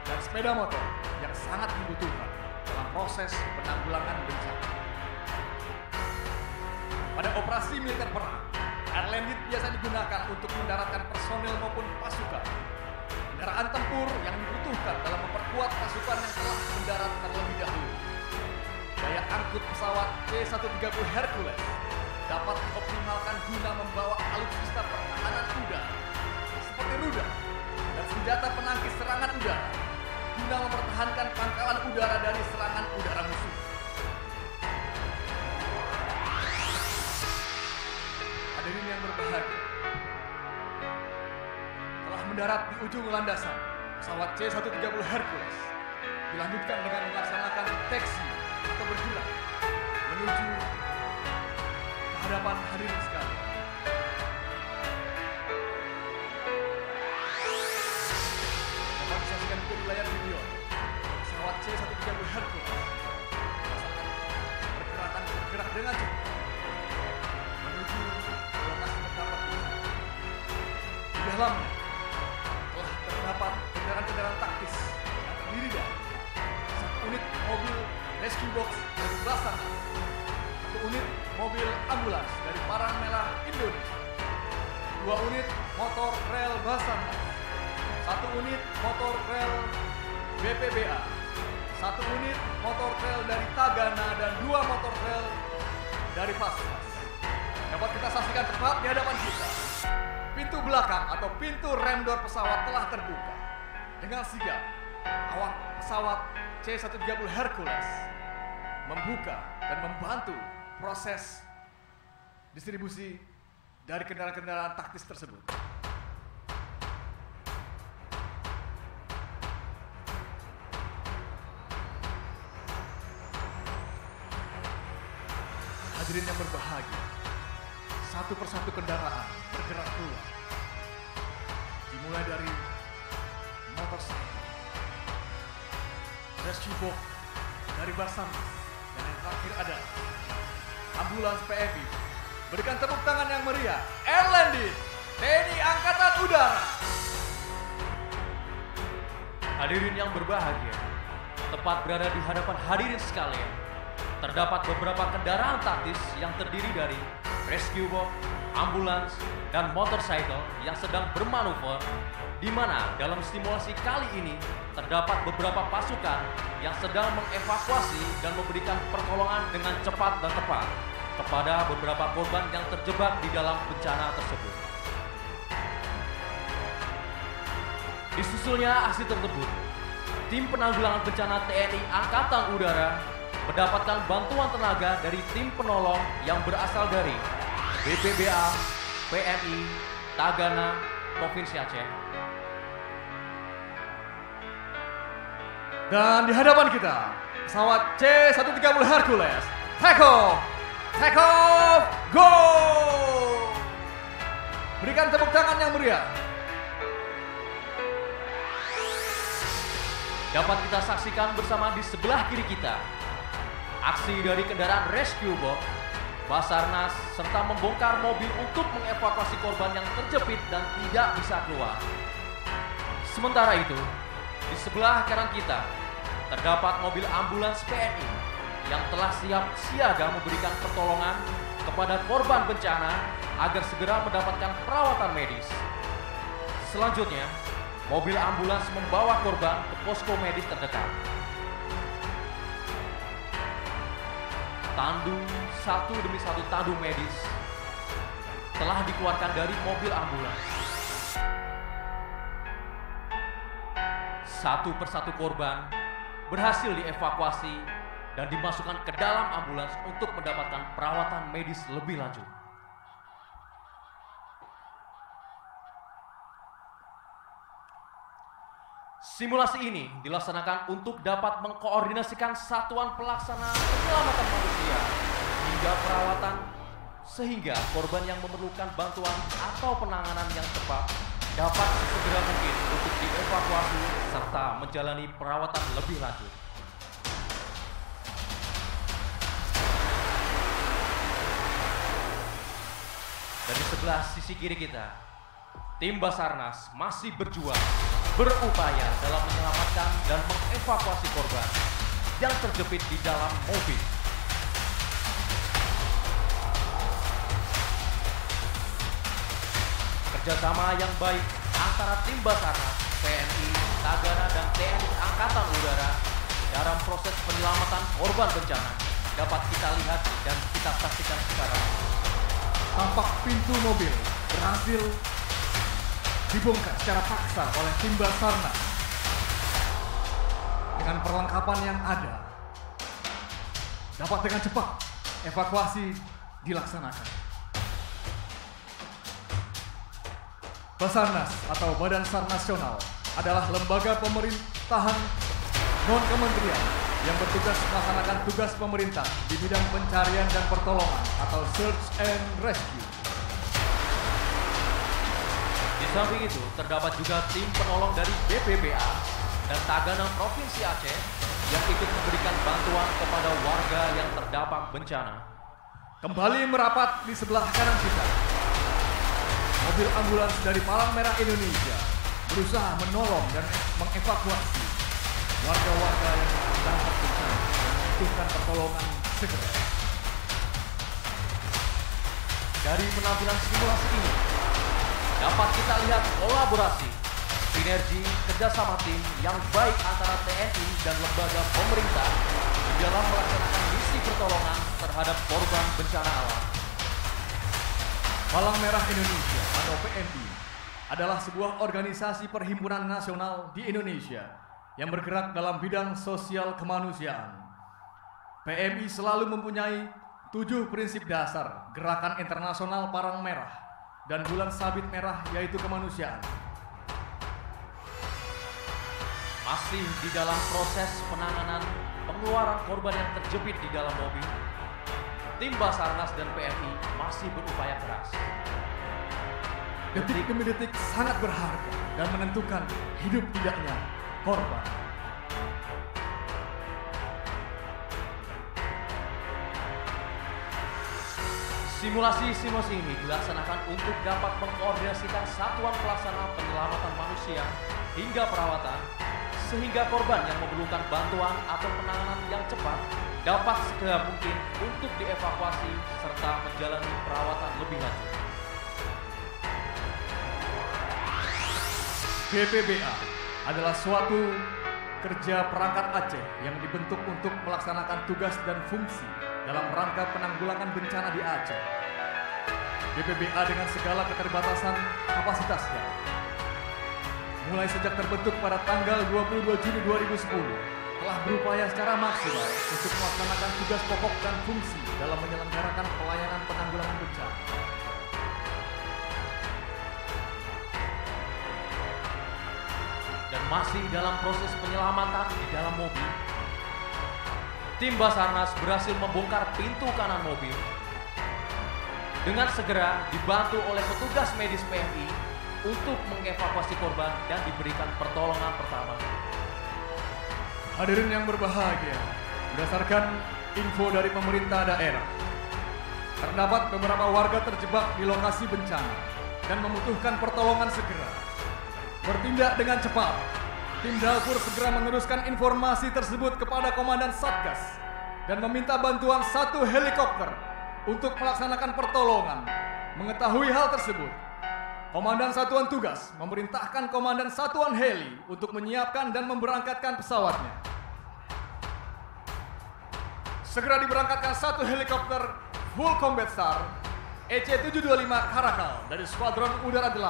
dan sepeda motor yang sangat dibutuhkan dalam proses penanggulangan bencana. Pada operasi militer perang, air landing biasa digunakan untuk mendaratkan personel maupun pasukan, kendaraan tempur yang dibutuhkan dalam memperkuat pasukan yang telah mendarat terlebih dahulu. Daya angkut pesawat C-130 Hercules dapat dioptimalkan guna membawa alutsista pertahanan udara seperti rudal dan senjata penangkis serangan udara guna mempertahankan pangkalan udara dari serangan udara musuh. Hadirin yang berbahagia, telah mendarat di ujung landasan pesawat C-130 Hercules dilanjutkan dengan melaksanakan taksi atau bergerak menuju ke hadapan hadirin sekalian. Dapat disaksikan juga di layar video pesawat C-130 Hercules melaksanakan bergerak dengan cepat menuju ke lokasi terdapat di dalamnya. Telah terdapat kendaraan-kendaraan taktis yang terdiri dari satu unit mobil rescue box dari Basarnas, satu unit mobil ambulans dari Palang Merah Indonesia, 2 unit motor rel Basarnas, 1 unit motor rel BPBA, 1 unit motor rel dari Tagana, dan 2 motor rel dari Paskas. Dapat kita saksikan tepat di hadapan kita. Pintu belakang atau pintu rem door pesawat telah terbuka. Dengan sigap, awak pesawat C-130 Hercules membuka dan membantu proses distribusi dari kendaraan-kendaraan taktis tersebut. Hadirin yang berbahagia, satu persatu kendaraan bergerak keluar. Dimulai dari motorcycle, rescue box dari Basarnas, dan yang terakhir ada ambulans PMI. Berikan tepuk tangan yang meriah, Erlendit, TNI Angkatan Udara. Hadirin yang berbahagia, tepat berada di hadapan hadirin sekalian, terdapat beberapa kendaraan taktis yang terdiri dari rescue box, ambulans, dan motorcycle yang sedang bermanuver, di mana dalam simulasi kali ini terdapat beberapa pasukan yang sedang mengevakuasi dan memberikan pertolongan dengan cepat dan tepat kepada beberapa korban yang terjebak di dalam bencana tersebut. Disusulnya aksi tersebut, tim penanggulangan bencana TNI Angkatan Udara mendapatkan bantuan tenaga dari tim penolong yang berasal dari BPBA, PMI, Tagana, Provinsi Aceh. Dan di hadapan kita, pesawat C-130 Hercules, take off, go! Berikan tepuk tangan yang meriah. Dapat kita saksikan bersama di sebelah kiri kita, aksi dari kendaraan rescue box, Basarnas, serta membongkar mobil untuk mengevakuasi korban yang terjepit dan tidak bisa keluar. Sementara itu, di sebelah kanan kita, terdapat mobil ambulans PNI yang telah siap siaga memberikan pertolongan kepada korban bencana agar segera mendapatkan perawatan medis. Selanjutnya, mobil ambulans membawa korban ke posko medis terdekat. Tandu satu demi satu tandu medis telah dikeluarkan dari mobil ambulans. Satu persatu korban berhasil dievakuasi dan dimasukkan ke dalam ambulans untuk mendapatkan perawatan medis lebih lanjut. Simulasi ini dilaksanakan untuk dapat mengkoordinasikan satuan pelaksana penyelamatan manusia hingga perawatan, sehingga korban yang memerlukan bantuan atau penanganan yang tepat dapat segera mungkin untuk dievakuasi serta menjalani perawatan lebih lanjut. Dari sebelah sisi kiri kita, tim Basarnas masih berjuang, berupaya dalam menyelamatkan dan mengevakuasi korban yang terjepit di dalam mobil. Kerjasama yang baik antara tim Basarnas, TNI, Tagana, dan TNI Angkatan Udara dalam proses penyelamatan korban bencana dapat kita lihat dan kita saksikan sekarang. Tampak pintu mobil berhasil dibongkar secara paksa oleh tim Basarnas. Dengan perlengkapan yang ada, dapat dengan cepat evakuasi dilaksanakan. Basarnas atau Badan SAR Nasional adalah lembaga pemerintahan non-kementerian yang bertugas melaksanakan tugas pemerintah di bidang pencarian dan pertolongan atau search and rescue. Di samping itu, terdapat juga tim penolong dari BPBA dan Tagana Provinsi Aceh yang ikut memberikan bantuan kepada warga yang terdampak bencana. Kembali merapat di sebelah kanan kita, mobil ambulans dari Palang Merah Indonesia berusaha menolong dan mengevakuasi warga-warga yang terdampak bencana dan membutuhkan pertolongan segera. Dari penampilan simulasi ini, dapat kita lihat kolaborasi, sinergi, kerjasama tim yang baik antara TNI dan lembaga pemerintah di dalam melaksanakan misi pertolongan terhadap korban bencana alam. Palang Merah Indonesia atau PMI adalah sebuah organisasi perhimpunan nasional di Indonesia yang bergerak dalam bidang sosial kemanusiaan. PMI selalu mempunyai 7 prinsip dasar gerakan internasional Palang Merah dan bulan sabit merah, yaitu kemanusiaan. Masih di dalam proses penanganan pengeluaran korban yang terjepit di dalam mobil, tim Basarnas dan PMI masih berupaya keras. Detik demi detik sangat berharga dan menentukan hidup tidaknya korban. Simulasi ini dilaksanakan untuk dapat mengkoordinasikan satuan pelaksana penyelamatan manusia hingga perawatan, sehingga korban yang memerlukan bantuan atau penanganan yang cepat dapat segera mungkin untuk dievakuasi serta menjalani perawatan lebih lanjut. BPBA adalah suatu kerja perangkat Aceh yang dibentuk untuk melaksanakan tugas dan fungsi dalam rangka penanggulangan bencana di Aceh. BPBA dengan segala keterbatasan kapasitasnya mulai sejak terbentuk pada tanggal 22 Juni 2010 telah berupaya secara maksimal untuk melaksanakan tugas pokok dan fungsi dalam menyelenggarakan pelayanan penanggulangan bencana. Dan masih dalam proses penyelamatan di dalam mobil, tim Basarnas berhasil membongkar pintu kanan mobil dengan segera dibantu oleh petugas medis PMI untuk mengevakuasi korban dan diberikan pertolongan pertama. Hadirin yang berbahagia, berdasarkan info dari pemerintah daerah, terdapat beberapa warga terjebak di lokasi bencana dan membutuhkan pertolongan segera. Bertindak dengan cepat, tim Dalpur segera meneruskan informasi tersebut kepada Komandan Satgas dan meminta bantuan 1 helikopter untuk melaksanakan pertolongan. Mengetahui hal tersebut, Komandan Satuan Tugas memerintahkan Komandan Satuan Heli untuk menyiapkan dan memberangkatkan pesawatnya. Segera diberangkatkan 1 helikopter full combat SAR EC-725 Karakal dari Skuadron Udara 8.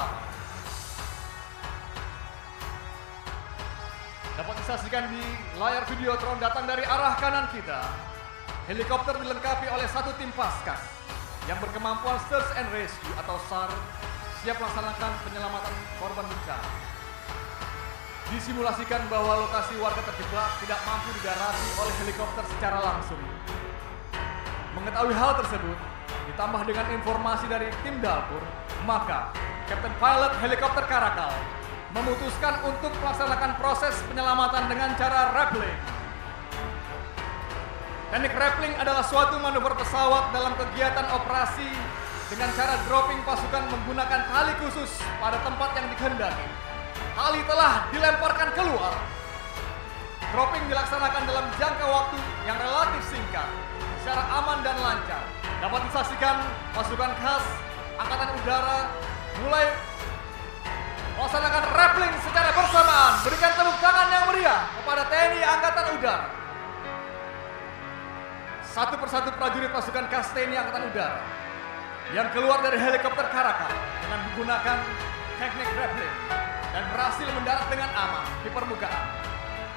Dapat disaksikan di layar videotron datang dari arah kanan kita. Helikopter dilengkapi oleh 1 tim Paskas yang berkemampuan Search and Rescue atau SAR, siap melaksanakan penyelamatan korban bencana. Disimulasikan bahwa lokasi warga terjebak tidak mampu didarati oleh helikopter secara langsung. Mengetahui hal tersebut, ditambah dengan informasi dari tim Dalpur, maka Kapten Pilot Helikopter Karakal memutuskan untuk melaksanakan proses penyelamatan dengan cara rappelling. Teknik rappelling adalah suatu manuver pesawat dalam kegiatan operasi dengan cara dropping pasukan menggunakan tali khusus pada tempat yang dikehendaki. Tali telah dilemparkan keluar. Dropping dilaksanakan dalam jangka waktu yang relatif singkat, secara aman dan lancar. Dapat disaksikan pasukan khas Angkatan Udara mulai melaksanakan rappelling secara bersamaan. Berikan tepuk tangan yang meriah kepada TNI Angkatan Udara. Satu persatu prajurit pasukan khas TNI Angkatan Udara yang keluar dari helikopter Karakal dengan menggunakan teknik rappelling dan berhasil mendarat dengan aman di permukaan.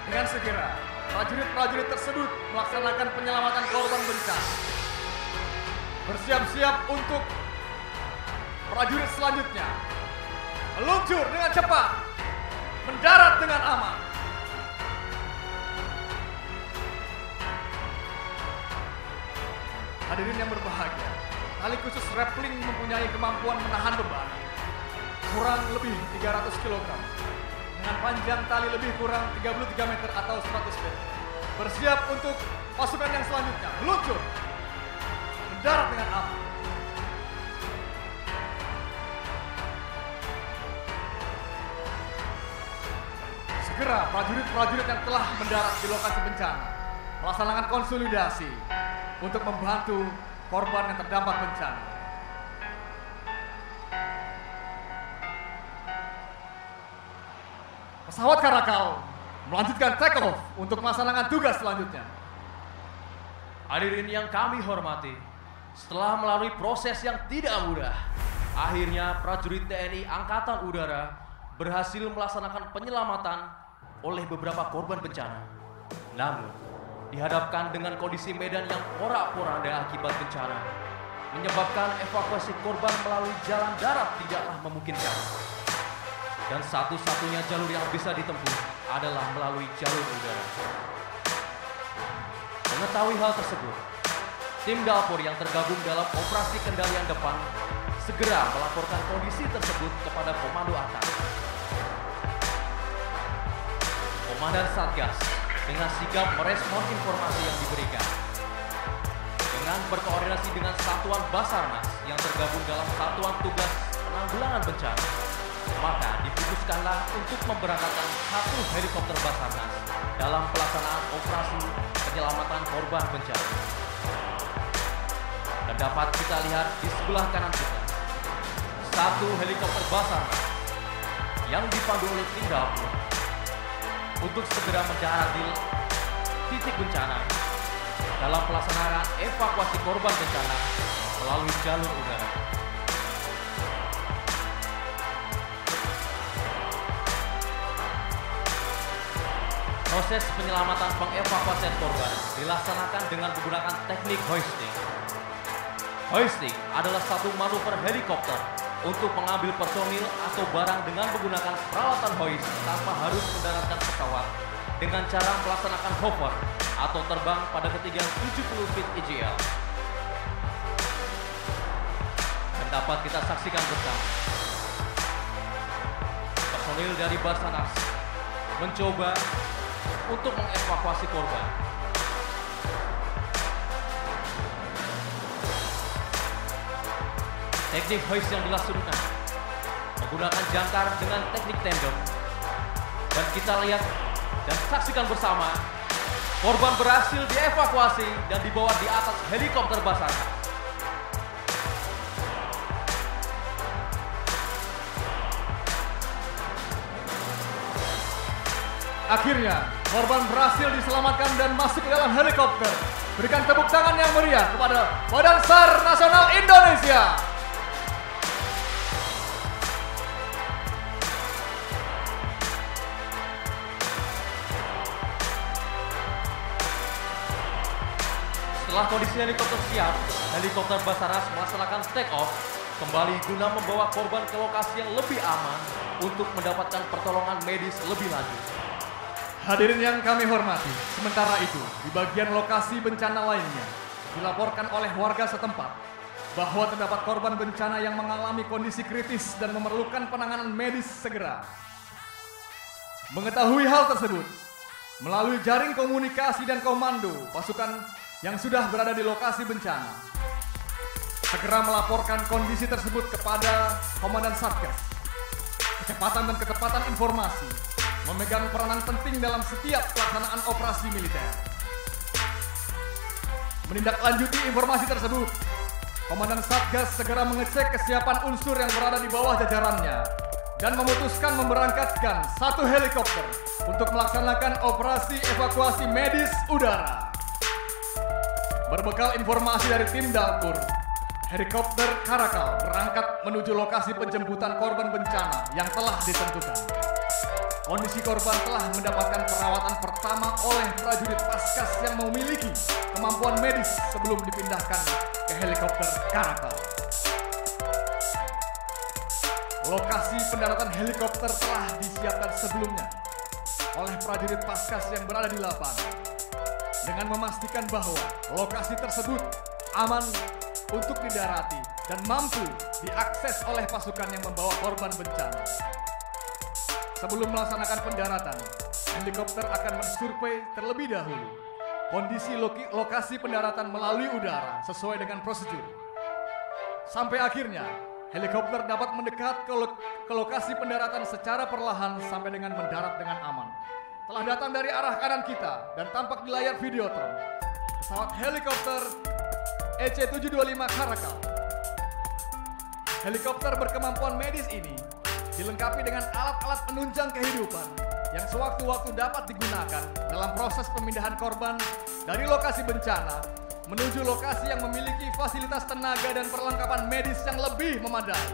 Dengan segera, prajurit-prajurit tersebut melaksanakan penyelamatan korban bencana. Bersiap-siap untuk prajurit selanjutnya meluncur dengan cepat, mendarat dengan aman. Hadirin yang berbahagia, tali khusus rappelling mempunyai kemampuan menahan beban kurang lebih 300 kg dengan panjang tali lebih kurang 33 meter atau 100 meter. Bersiap untuk pasukan yang selanjutnya meluncur, mendarat dengan aman. Segera prajurit-prajurit yang telah mendarat di lokasi bencana melaksanakan konsolidasi untuk membantu korban yang terdampak bencana. pesawat Karakal melanjutkan take off untuk melaksanakan tugas selanjutnya. Hadirin yang kami hormati, setelah melalui proses yang tidak mudah, akhirnya prajurit TNI Angkatan Udara berhasil melaksanakan penyelamatan oleh beberapa korban bencana. Namun, dihadapkan dengan kondisi medan yang porak-poranda akibat bencana, menyebabkan evakuasi korban melalui jalan darat tidaklah memungkinkan. Dan satu-satunya jalur yang bisa ditempuh adalah melalui jalur udara. Mengetahui hal tersebut, tim Dalpur yang tergabung dalam operasi kendalian depan segera melaporkan kondisi tersebut kepada Komando Atas. Komandan Satgas dengan sigap merespon informasi yang diberikan. Dengan berkoordinasi dengan Satuan Basarnas yang tergabung dalam Satuan Tugas Penanggulangan Bencana, maka diputuskanlah untuk memberangkatkan 1 helikopter Basarnas dalam pelaksanaan operasi penyelamatan korban bencana. Dan dapat kita lihat di sebelah kanan kita, 1 helikopter Basarnas yang dipandu oleh tim Dalpur untuk segera mendarat di titik bencana dalam pelaksanaan evakuasi korban bencana melalui jalur udara. Proses penyelamatan pengevakuasian korban dilaksanakan dengan menggunakan teknik hoisting. Hoisting adalah satu manuver helikopter untuk mengambil personil atau barang dengan menggunakan peralatan hoist tanpa harus mendaratkan pesawat dengan cara melaksanakan hover atau terbang pada ketinggian 70 feet IGL. Dan dapat kita saksikan bersama, personil dari Basarnas mencoba untuk mengevakuasi korban. Teknik hoist yang dilaksanakan menggunakan jangkar dengan teknik tandem, dan kita lihat dan saksikan bersama korban berhasil dievakuasi dan dibawa di atas helikopter Basarnas. Akhirnya, korban berhasil diselamatkan dan masuk ke dalam helikopter. Berikan tepuk tangan yang meriah kepada Badan SAR Nasional Indonesia. Setelah kondisi helikopter siap, helikopter Basarnas melaksanakan take off kembali guna membawa korban ke lokasi yang lebih aman untuk mendapatkan pertolongan medis lebih lanjut. Hadirin yang kami hormati, sementara itu di bagian lokasi bencana lainnya dilaporkan oleh warga setempat bahwa terdapat korban bencana yang mengalami kondisi kritis dan memerlukan penanganan medis segera. Mengetahui hal tersebut, melalui jaring komunikasi dan komando pasukan yang sudah berada di lokasi bencana, segera melaporkan kondisi tersebut kepada Komandan Satgas. Kecepatan dan ketepatan informasi memegang peranan penting dalam setiap pelaksanaan operasi militer. Menindaklanjuti informasi tersebut, Komandan Satgas segera mengecek kesiapan unsur yang berada di bawah jajarannya dan memutuskan memberangkatkan 1 helikopter untuk melaksanakan operasi evakuasi medis udara. Berbekal informasi dari tim Dalpur, helikopter Karakal berangkat menuju lokasi penjemputan korban bencana yang telah ditentukan. Kondisi korban telah mendapatkan perawatan pertama oleh prajurit Paskas yang memiliki kemampuan medis sebelum dipindahkan ke helikopter Karakal. Lokasi pendaratan helikopter telah disiapkan sebelumnya oleh prajurit Paskas yang berada di lapangan, dengan memastikan bahwa lokasi tersebut aman untuk didarati dan mampu diakses oleh pasukan yang membawa korban bencana. Sebelum melaksanakan pendaratan, helikopter akan mensurvei terlebih dahulu kondisi lokasi pendaratan melalui udara sesuai dengan prosedur. Sampai akhirnya, helikopter dapat mendekat ke lokasi pendaratan secara perlahan sampai dengan mendarat dengan aman. Telah datang dari arah kanan kita dan tampak di layar Videotron pesawat helikopter EC-725 Karakal. Helikopter berkemampuan medis ini dilengkapi dengan alat-alat penunjang kehidupan yang sewaktu-waktu dapat digunakan dalam proses pemindahan korban dari lokasi bencana menuju lokasi yang memiliki fasilitas tenaga dan perlengkapan medis yang lebih memadai.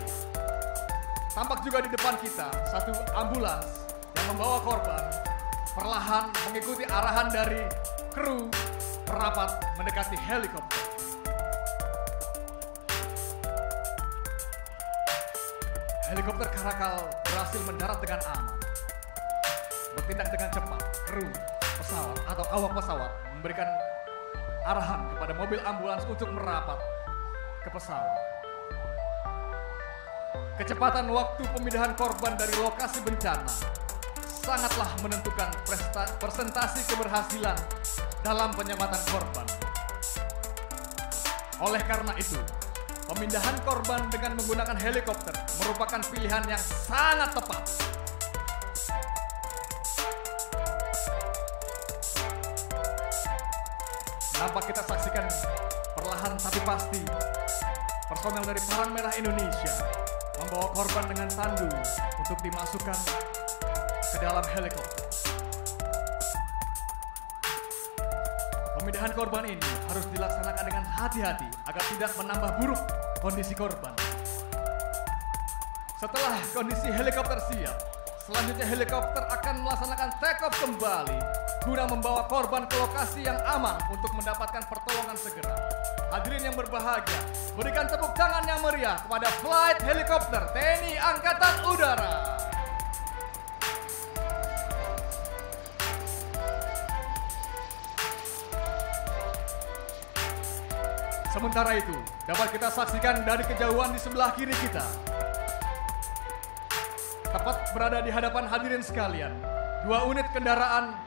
Tampak juga di depan kita satu ambulans yang membawa korban perlahan mengikuti arahan dari kru merapat mendekati helikopter. Helikopter Karakal berhasil mendarat dengan aman. Bertindak dengan cepat, kru pesawat atau awak pesawat memberikan arahan kepada mobil ambulans untuk merapat ke pesawat. Kecepatan waktu pemindahan korban dari lokasi bencana sangatlah menentukan persentase keberhasilan dalam penyelamatan korban. Oleh karena itu, pemindahan korban dengan menggunakan helikopter merupakan pilihan yang sangat tepat. Nampak kita saksikan perlahan tapi pasti personel dari Palang Merah Indonesia membawa korban dengan tandu untuk dimasukkan ke dalam helikopter. Pemindahan korban ini harus dilaksanakan dengan hati-hati agar tidak menambah buruk kondisi korban. Setelah kondisi helikopter siap, selanjutnya helikopter akan melaksanakan take off kembali guna membawa korban ke lokasi yang aman untuk mendapatkan pertolongan segera. Hadirin yang berbahagia, berikan tepuk tangan yang meriah kepada Flight Helikopter TNI Angkatan Udara. Sementara itu, dapat kita saksikan dari kejauhan di sebelah kiri kita. Tepat berada di hadapan hadirin sekalian, dua unit kendaraan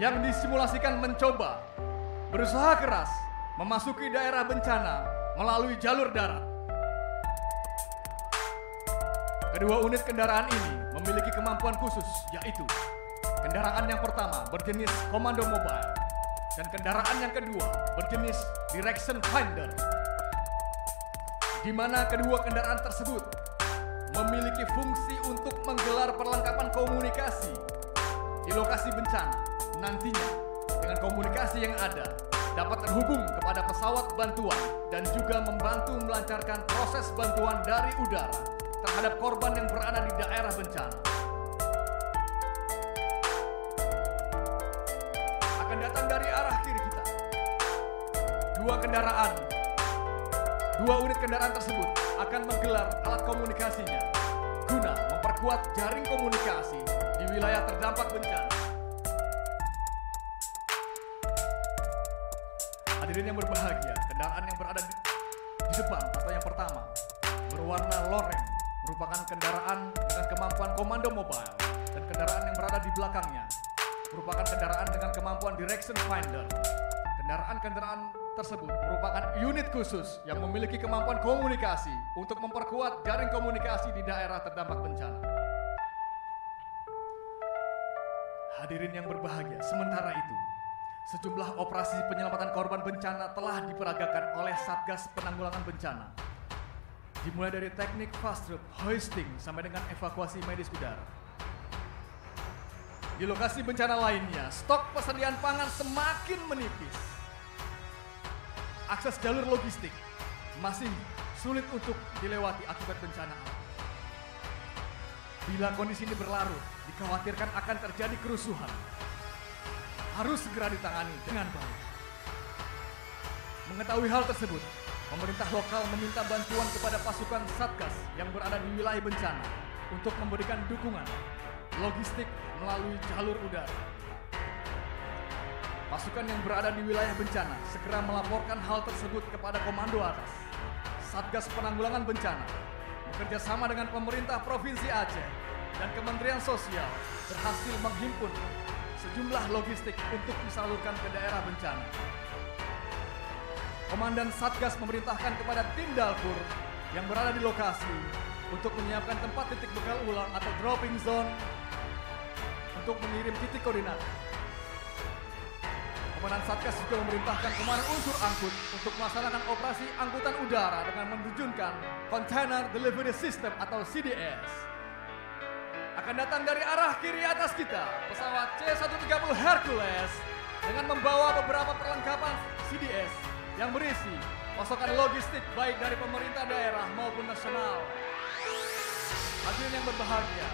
yang disimulasikan mencoba berusaha keras memasuki daerah bencana melalui jalur darat. Kedua unit kendaraan ini memiliki kemampuan khusus, yaitu kendaraan yang pertama berjenis Komando Mobile dan kendaraan yang kedua berjenis Direction Finder, di mana kedua kendaraan tersebut memiliki fungsi untuk menggelar perlengkapan komunikasi di lokasi bencana. Nantinya dengan komunikasi yang ada dapat terhubung kepada pesawat bantuan dan juga membantu melancarkan proses bantuan dari udara terhadap korban yang berada di daerah bencana. Akan datang dari arah kiri kita dua unit kendaraan tersebut akan menggelar alat komunikasinya guna memperkuat jaring komunikasi di wilayah terdampak bencana. Hadirin yang berbahagia, kendaraan yang berada di depan atau yang pertama berwarna loreng merupakan kendaraan dengan kemampuan Komando Mobile, dan kendaraan yang berada di belakangnya merupakan kendaraan dengan kemampuan Direction Finder. Kendaraan-kendaraan tersebut merupakan unit khusus yang memiliki kemampuan komunikasi untuk memperkuat jaring komunikasi di daerah terdampak bencana. Hadirin yang berbahagia, sementara itu sejumlah operasi penyelamatan korban bencana telah diperagakan oleh Satgas Penanggulangan Bencana. Dimulai dari teknik fast rope, hoisting, sampai dengan evakuasi medis udara. Di lokasi bencana lainnya, stok persediaan pangan semakin menipis. Akses jalur logistik masih sulit untuk dilewati akibat bencana alam. Bila kondisi ini berlarut, dikhawatirkan akan terjadi kerusuhan. Harus segera ditangani dengan baik. Mengetahui hal tersebut, pemerintah lokal meminta bantuan kepada pasukan Satgas yang berada di wilayah bencana untuk memberikan dukungan logistik melalui jalur udara. Pasukan yang berada di wilayah bencana segera melaporkan hal tersebut kepada komando atas. Satgas Penanggulangan Bencana bekerja sama dengan pemerintah Provinsi Aceh dan Kementerian Sosial berhasil menghimpun sejumlah logistik untuk disalurkan ke daerah bencana. Komandan Satgas memerintahkan kepada tim Dalpur yang berada di lokasi untuk menyiapkan tempat titik bekal ulang atau dropping zone untuk mengirim titik koordinat. Komandan Satgas juga memerintahkan komandan unsur angkut untuk melaksanakan operasi angkutan udara dengan menerjunkan Container Delivery System atau CDS. akan datang dari arah kiri atas kita pesawat C-130 Hercules dengan membawa beberapa perlengkapan CDS yang berisi pasokan logistik baik dari pemerintah daerah maupun nasional. Hadirin yang berbahagia,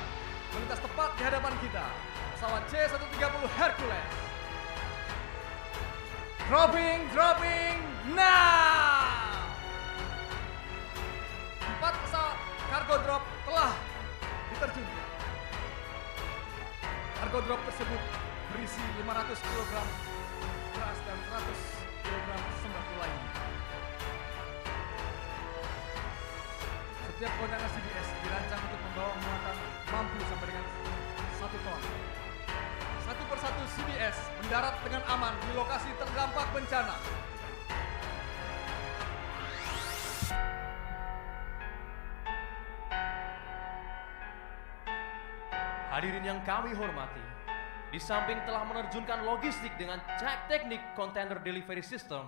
melintas tepat di hadapan kita pesawat C-130 Hercules. Dropping now! 4 pesawat cargo drop telah diterjunkan. Cargo drop tersebut berisi 500 kg beras dan 100 kg sembako lainnya. Setiap kontainer CDS dirancang untuk membawa muatan mampu sampai dengan 1 ton. Satu persatu CDS mendarat dengan aman di lokasi terdampak bencana. Hadirin yang kami hormati, di samping telah menerjunkan logistik dengan cek teknik container delivery system,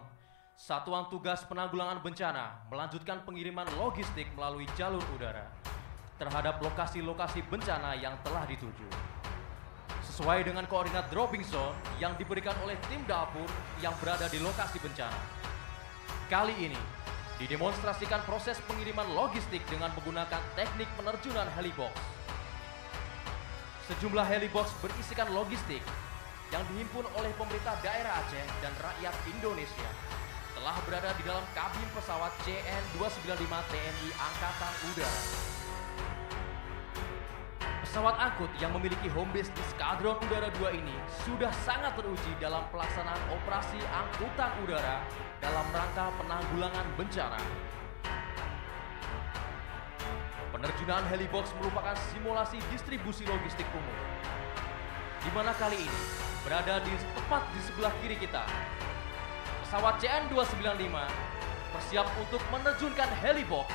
Satuan Tugas Penanggulangan Bencana melanjutkan pengiriman logistik melalui jalur udara terhadap lokasi-lokasi bencana yang telah dituju. Sesuai dengan koordinat dropping zone yang diberikan oleh tim dapur yang berada di lokasi bencana. Kali ini, didemonstrasikan proses pengiriman logistik dengan menggunakan teknik penerjunan helibox. Sejumlah helibox berisikan logistik yang dihimpun oleh pemerintah daerah Aceh dan rakyat Indonesia telah berada di dalam kabin pesawat CN-295 TNI Angkatan Udara. Pesawat angkut yang memiliki home base di Skadron Udara 2 ini sudah sangat teruji dalam pelaksanaan operasi angkutan udara dalam rangka penanggulangan bencana. Penerjunaan helibox merupakan simulasi distribusi logistik umum, di mana kali ini berada tepat di sebelah kiri kita. Pesawat CN-295 bersiap untuk menerjunkan helibox,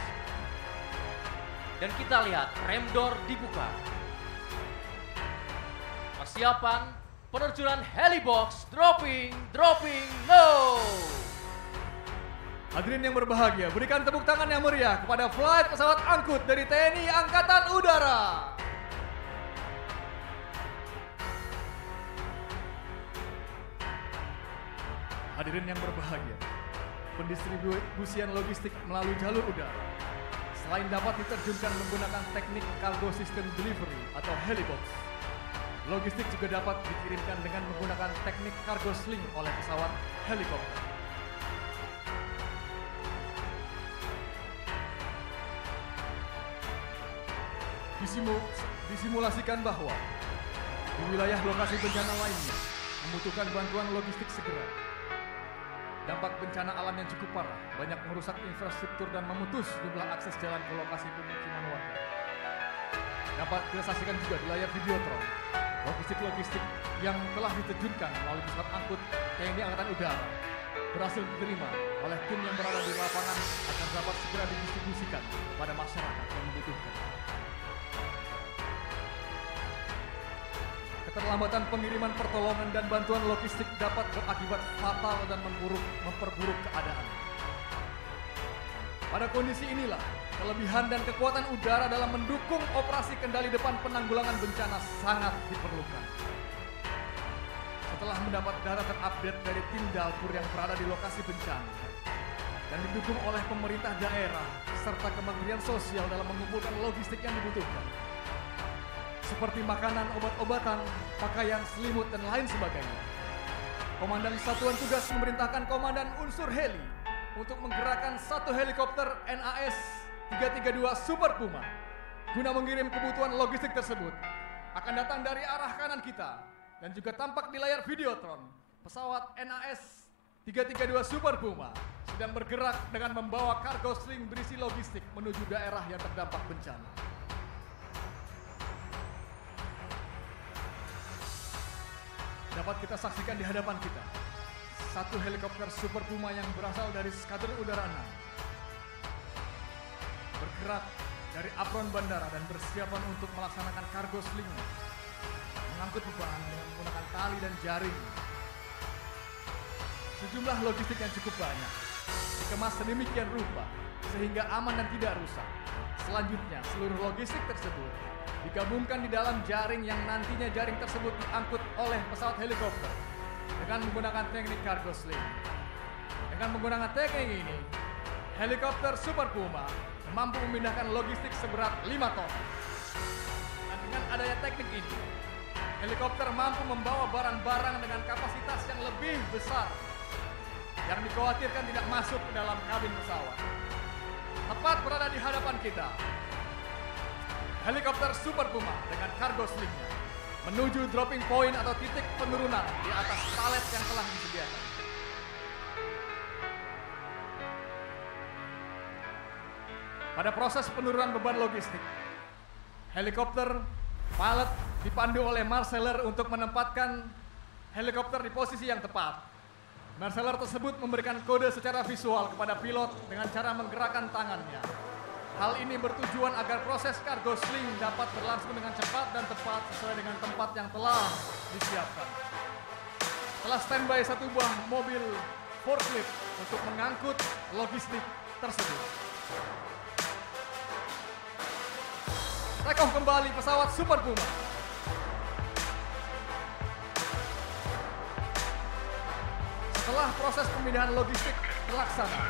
dan kita lihat rem door dibuka. Persiapan penerjunan helibox, dropping low. Hadirin yang berbahagia, berikan tepuk tangan yang meriah kepada flight pesawat angkut dari TNI Angkatan Udara. Hadirin yang berbahagia, pendistribusian logistik melalui jalur udara selain dapat diterjunkan menggunakan teknik cargo system delivery atau helibox, logistik juga dapat dikirimkan dengan menggunakan teknik cargo sling oleh pesawat helikopter. Disimulasikan bahwa di wilayah lokasi bencana lainnya membutuhkan bantuan logistik segera. Dampak bencana alam yang cukup parah banyak merusak infrastruktur dan memutus jumlah akses jalan ke lokasi pemukiman warga. Dapat kita saksikan juga di layar videotron logistik yang telah diterjunkan melalui pesawat angkut TNI Angkatan Udara berhasil diterima oleh tim yang berada di lapangan agar dapat segera didistribusikan pada masyarakat yang membutuhkan. Keterlambatan pengiriman pertolongan dan bantuan logistik dapat berakibat fatal dan memperburuk keadaan. Pada kondisi inilah, kelebihan dan kekuatan udara dalam mendukung operasi kendali depan penanggulangan bencana sangat diperlukan. Setelah mendapat data terupdate dari tim dapur yang berada di lokasi bencana dan didukung oleh pemerintah daerah serta Kementerian Sosial dalam mengumpulkan logistik yang dibutuhkan, seperti makanan, obat-obatan, pakaian, selimut, dan lain sebagainya. Komandan Satuan Tugas memerintahkan Komandan Unsur Heli untuk menggerakkan 1 helikopter NAS 332 Super Puma guna mengirim kebutuhan logistik tersebut. Akan datang dari arah kanan kita dan juga tampak di layar videotron. Pesawat NAS 332 Super Puma sedang bergerak dengan membawa kargo sling berisi logistik menuju daerah yang terdampak bencana. Dapat kita saksikan di hadapan kita 1 helikopter Super Puma yang berasal dari Skadron Udara 6 bergerak dari apron bandara dan bersiapan untuk melaksanakan kargo sling, mengangkut beban dengan menggunakan tali dan jaring. Sejumlah logistik yang cukup banyak dikemas sedemikian rupa sehingga aman dan tidak rusak. Selanjutnya, seluruh logistik tersebut digabungkan di dalam jaring yang nantinya jaring tersebut diangkut oleh pesawat helikopter dengan menggunakan teknik cargo sling. Dengan menggunakan teknik ini, helikopter Super Puma mampu memindahkan logistik seberat 5 ton. Dan dengan adanya teknik ini, helikopter mampu membawa barang-barang dengan kapasitas yang lebih besar yang dikhawatirkan tidak masuk ke dalam kabin pesawat. Tepat berada di hadapan kita, helikopter Super Puma dengan cargo slingnya menuju dropping point atau titik penurunan di atas palet yang telah disediakan. Pada proses penurunan beban logistik, helikopter pilot dipandu oleh marshaller untuk menempatkan helikopter di posisi yang tepat. Marshaller tersebut memberikan kode secara visual kepada pilot dengan cara menggerakkan tangannya. Hal ini bertujuan agar proses cargo sling dapat berlangsung dengan cepat dan tepat sesuai dengan tempat yang telah disiapkan. Telah standby satu buah mobil forklift untuk mengangkut logistik tersebut. Take off kembali pesawat Super Puma. Setelah proses pemindahan logistik terlaksana,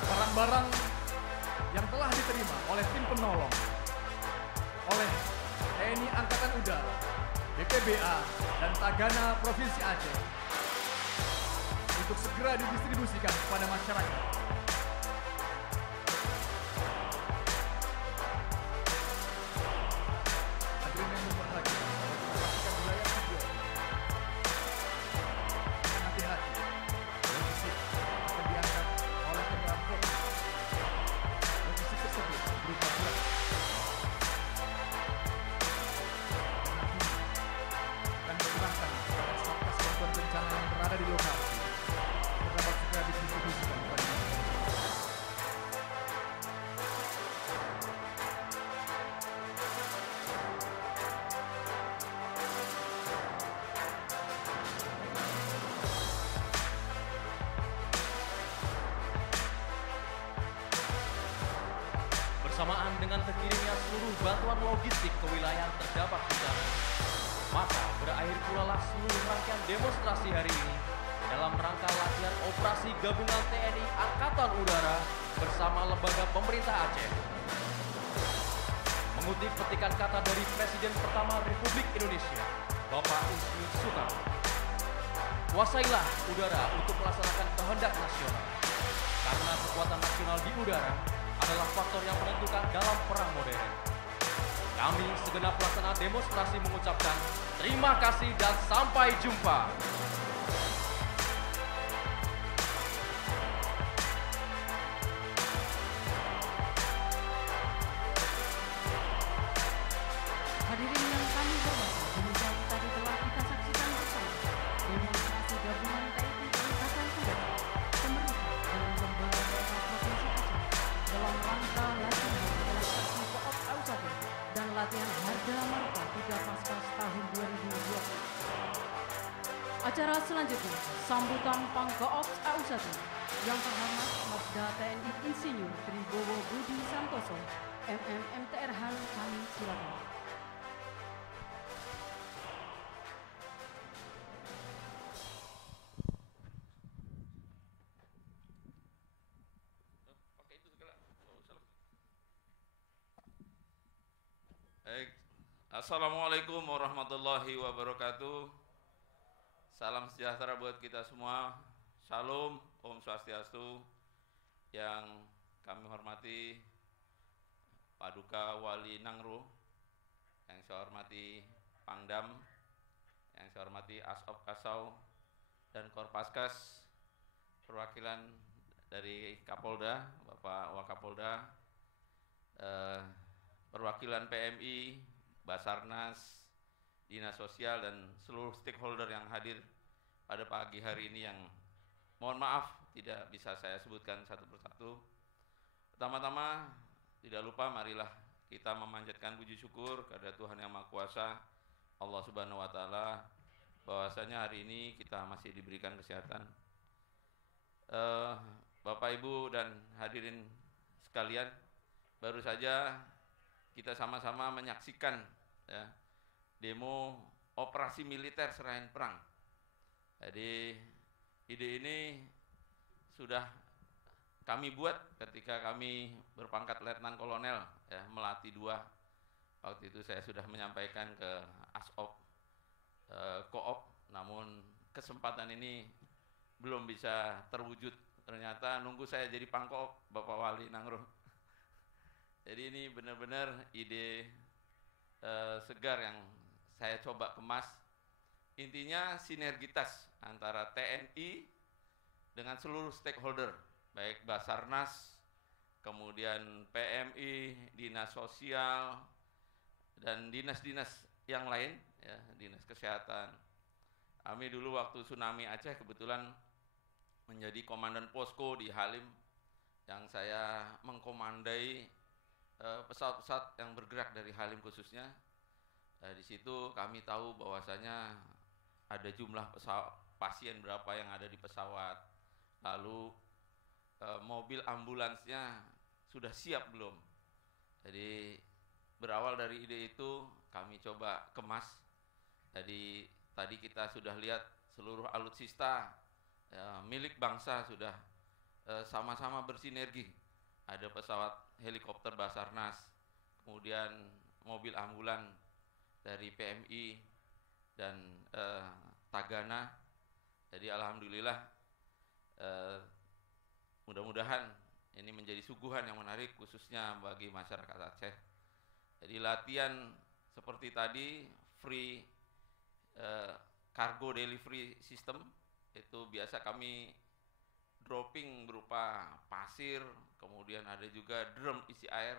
barang-barang yang telah diterima oleh tim penolong, oleh TNI Angkatan Udara, BPBA, dan Tagana Provinsi Aceh untuk segera didistribusikan kepada masyarakat. Hadirin yang berbahagia, perhatikan wilayah video. Hati-hati, logistik akan diangkat oleh kendaraan forklift. Logistik tersebut berupa berat dan diserahkan kepada Satgas Gangguan Bencana yang berada di lokasi untuk dapat segera didistribusikan kepada masyarakat. Bersamaan dengan terkirimnya seluruh bantuan logistik ke wilayah yang terdampak bencana, maka berakhir pula lah seluruh rangkaian demonstrasi hari ini dalam rangka latihan operasi gabungan TNI Angkatan Udara bersama lembaga pemerintah Aceh. Mengutip petikan kata dari Presiden pertama Republik Indonesia, Bapak Insinyur Soekarno, kuasailah udara untuk melaksanakan kehendak nasional, karena kekuatan nasional di udara adalah faktor yang menentukan dalam perang modern. Kami segenap pelaksana demonstrasi mengucapkan terima kasih dan sampai jumpa. Hadirin yang kami hormati, demikian tadi telah kita saksikan bersama demonstrasi gabungan TNI Angkatan Udara, pemerintah dan lembaga daerah Provinsi Aceh dalam rangka latihan relaksasi Koops AU1 dan latihan harga marka 3 Paskas tahun 2020. Acara selanjutnya, sambutan Pangkoops AU1 yang terhormat Masda TNI Insinyur Tribowo Budi Santoso, MMMTRH, kami silakan. Baik. Assalamualaikum warahmatullahi wabarakatuh. Salam sejahtera buat kita semua. Shalom, Om Swastiastu. Yang kami hormati Paduka Wali Nangro, yang saya hormati Pangdam, yang saya hormati Asop Kasau dan Korpaskas, perwakilan dari Kapolda, Bapak Wakapolda, perwakilan PMI, Basarnas, Dinas Sosial, dan seluruh stakeholder yang hadir pada pagi hari ini yang mohon maaf tidak bisa saya sebutkan satu persatu. Pertama-tama tidak lupa marilah kita memanjatkan puji syukur kepada Tuhan Yang Maha Kuasa, Allah Subhanahu wa taala, bahwasanya hari ini kita masih diberikan kesehatan. Bapak Ibu dan hadirin sekalian, baru saja kita sama-sama menyaksikan ya, demo operasi militer selain perang. Jadi ide ini sudah kami buat ketika kami berpangkat letnan kolonel ya, Melati 2. Waktu itu saya sudah menyampaikan ke ASOP Koop, namun kesempatan ini belum bisa terwujud. Ternyata nunggu saya jadi Pangkoop Bapak Wali Nangro. Jadi ini benar-benar ide segar yang saya coba kemas. Intinya sinergitas antara TNI dengan seluruh stakeholder, baik Basarnas, kemudian PMI, Dinas Sosial, dan dinas-dinas yang lain, ya, Dinas Kesehatan. Kami dulu waktu tsunami Aceh kebetulan menjadi komandan posko di Halim, yang saya mengkomandai pesawat-pesawat yang bergerak dari Halim khususnya. Di situ kami tahu bahwasanya ada jumlah pasien berapa yang ada di pesawat, lalu mobil ambulansnya sudah siap belum. Jadi berawal dari ide itu kami coba kemas. Jadi tadi kita sudah lihat seluruh alutsista ya, milik bangsa sudah sama-sama bersinergi. Ada pesawat helikopter Basarnas, kemudian mobil ambulan dari PMI dan Tagana. Jadi alhamdulillah mudah-mudahan ini menjadi suguhan yang menarik khususnya bagi masyarakat Aceh. Jadi latihan seperti tadi free cargo delivery system itu biasa kami dropping berupa pasir, kemudian ada juga drum isi air.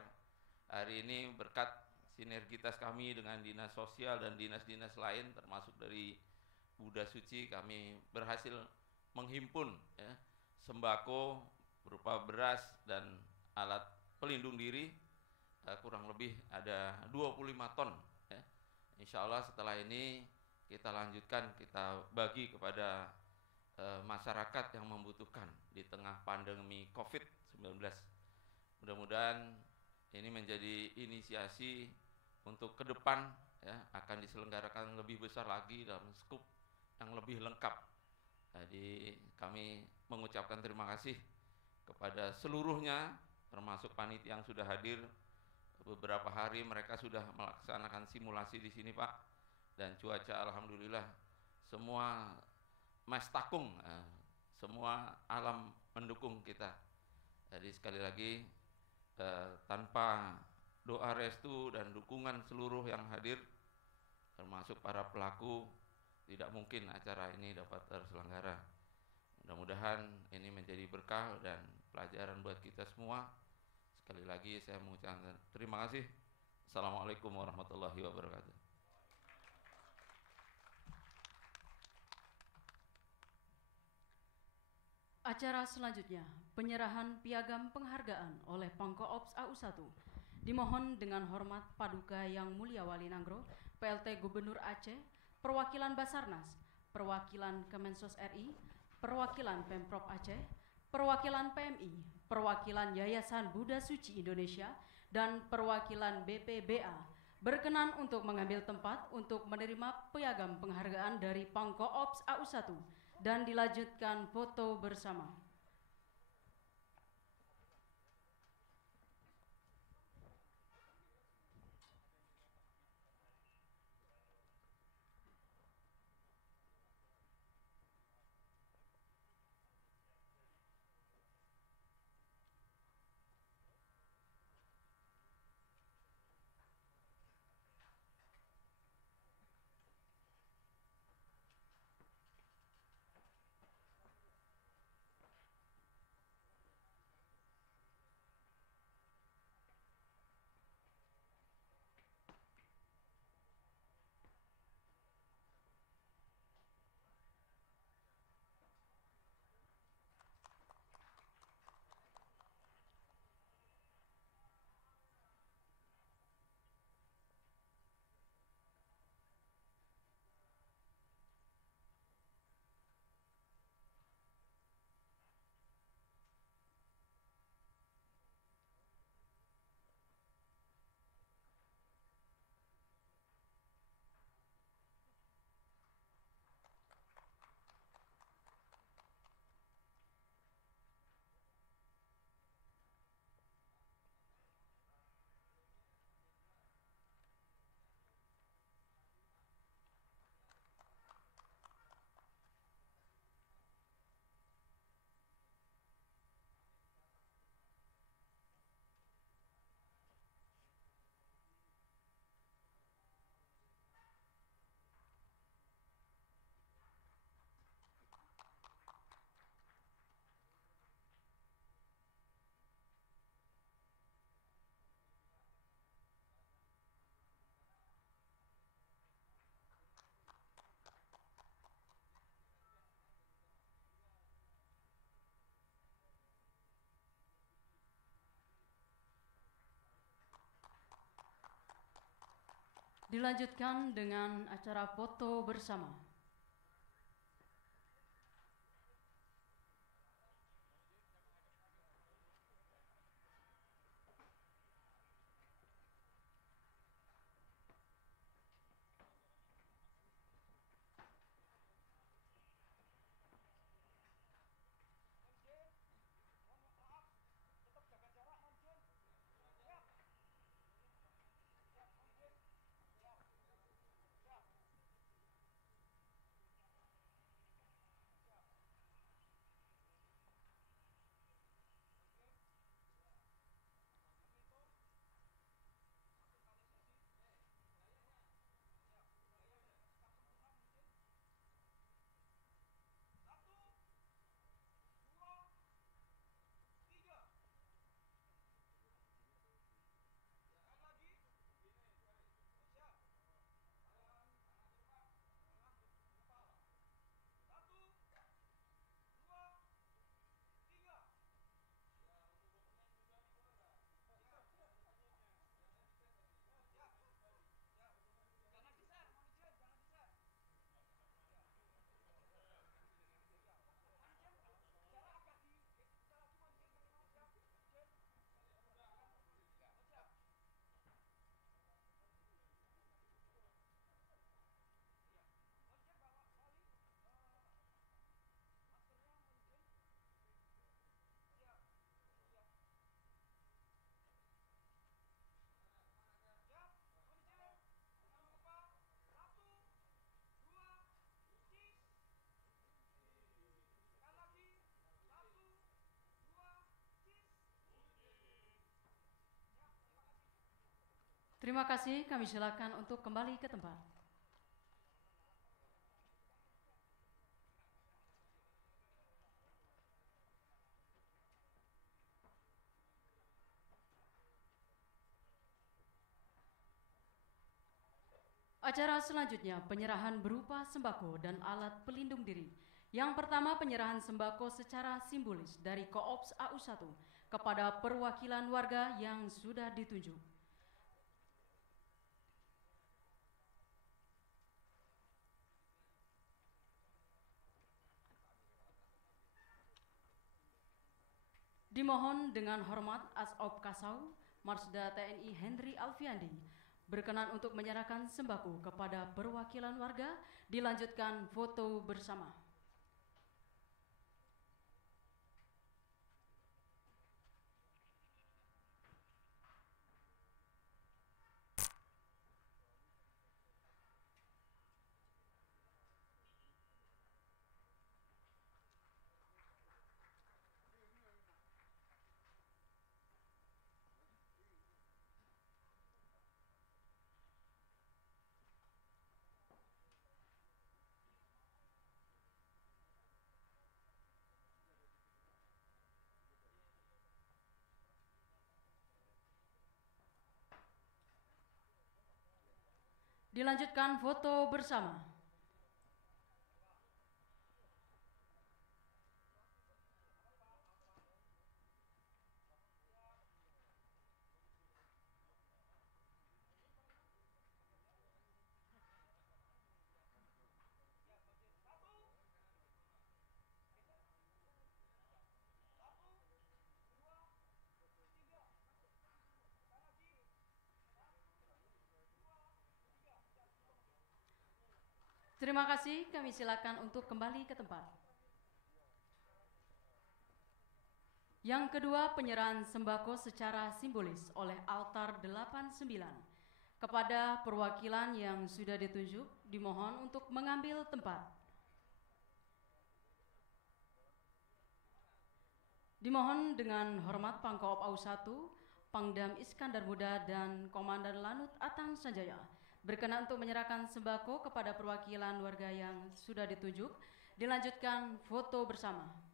Hari ini berkat sinergitas kami dengan Dinas Sosial dan dinas-dinas lain termasuk dari Buddha Suci, kami berhasil menghimpun ya, sembako berupa beras dan alat pelindung diri kurang lebih ada 25 ton ya. Insya Allah setelah ini kita lanjutkan, kita bagi kepada masyarakat yang membutuhkan di tengah pandemi COVID-19. Mudah-mudahan ini menjadi inisiasi untuk ke depan ya, akan diselenggarakan lebih besar lagi dalam skup yang lebih lengkap. Jadi kami mengucapkan terima kasih kepada seluruhnya, termasuk panitia yang sudah hadir. Beberapa hari mereka sudah melaksanakan simulasi di sini, Pak. Dan cuaca alhamdulillah semua Mas Takung, semua alam mendukung kita. Jadi sekali lagi tanpa doa restu dan dukungan seluruh yang hadir, termasuk para pelaku, tidak mungkin acara ini dapat terselenggara. Mudah-mudahan ini menjadi berkah dan pelajaran buat kita semua. Sekali lagi saya mengucapkan terima kasih. Assalamualaikum warahmatullahi wabarakatuh. Acara selanjutnya, penyerahan piagam penghargaan oleh Pangkoops AU1. Dimohon dengan hormat Paduka Yang Mulia Wali Nangro, PLT Gubernur Aceh, perwakilan Basarnas, perwakilan Kemensos RI, perwakilan Pemprov Aceh, perwakilan PMI, perwakilan Yayasan Buddha Suci Indonesia, dan perwakilan BPBA berkenan untuk mengambil tempat untuk menerima piagam penghargaan dari Pangkoops AU1 dan dilanjutkan foto bersama. Dilanjutkan dengan acara foto bersama. Terima kasih, kami silakan untuk kembali ke tempat. Acara selanjutnya penyerahan berupa sembako dan alat pelindung diri. Yang pertama penyerahan sembako secara simbolis dari Koops AU1 kepada perwakilan warga yang sudah ditunjuk. Dimohon dengan hormat Asop Kasau, Marsda TNI Henry Alfiandi, berkenan untuk menyerahkan sembako kepada perwakilan warga, dilanjutkan foto bersama. Dilanjutkan foto bersama. Terima kasih, kami silakan untuk kembali ke tempat. Yang kedua, penyerahan sembako secara simbolis oleh Altar 89 kepada perwakilan yang sudah ditunjuk, dimohon untuk mengambil tempat. Dimohon dengan hormat Pangkoop AU1, Pangdam Iskandar Muda dan Komandan Lanut Atang Sanjaya berkenan untuk menyerahkan sembako kepada perwakilan warga yang sudah ditunjuk. Dilanjutkan foto bersama.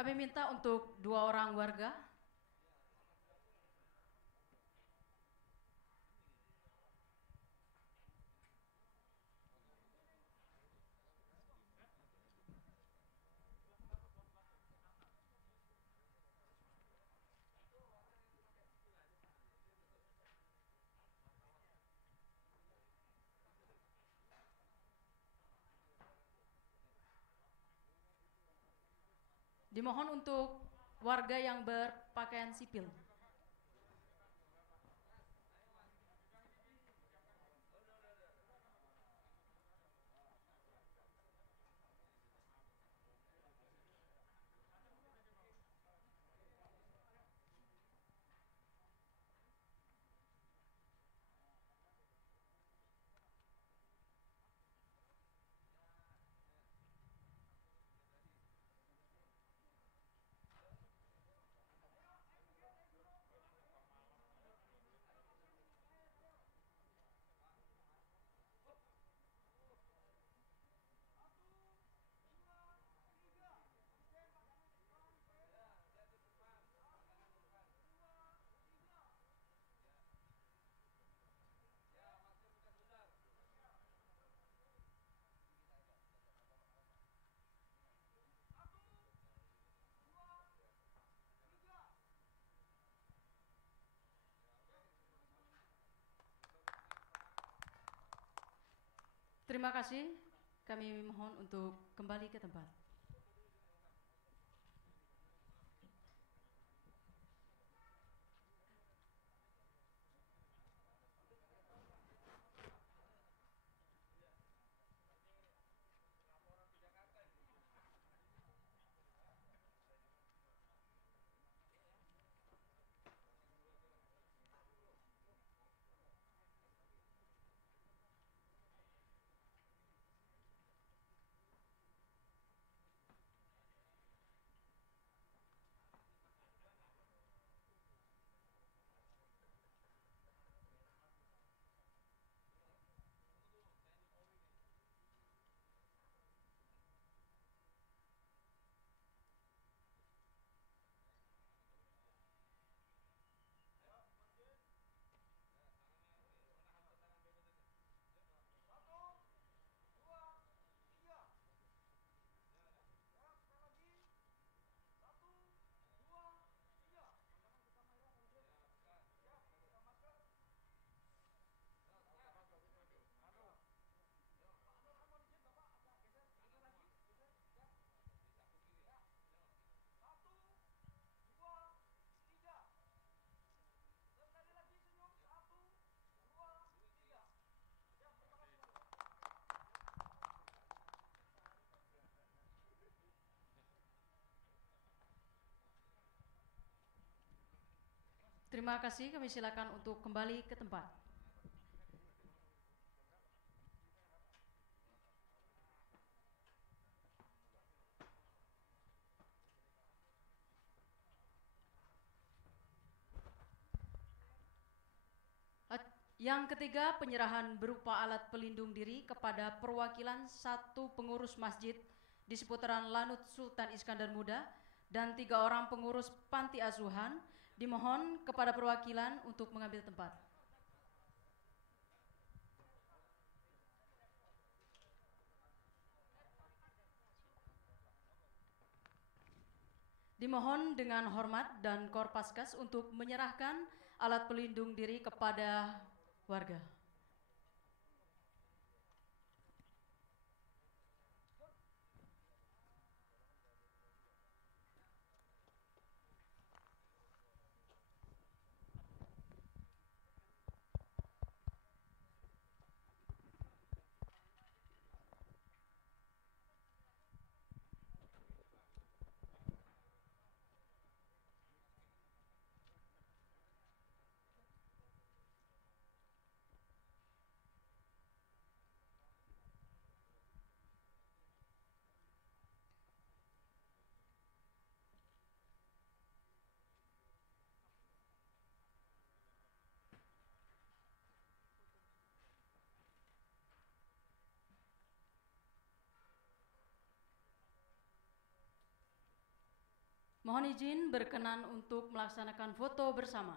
Kami minta untuk 2 orang warga. Dimohon untuk warga yang berpakaian sipil. Terima kasih. Kami mohon untuk kembali ke tempat. Terima kasih, kami silakan untuk kembali ke tempat. Yang ketiga, penyerahan berupa alat pelindung diri kepada perwakilan 1 pengurus masjid di seputaran Lanut Sultan Iskandar Muda dan 3 orang pengurus panti asuhan. Dimohon kepada perwakilan untuk mengambil tempat. Dimohon dengan hormat dan Korpaskas untuk menyerahkan alat pelindung diri kepada warga. Mohon izin berkenan untuk melaksanakan foto bersama.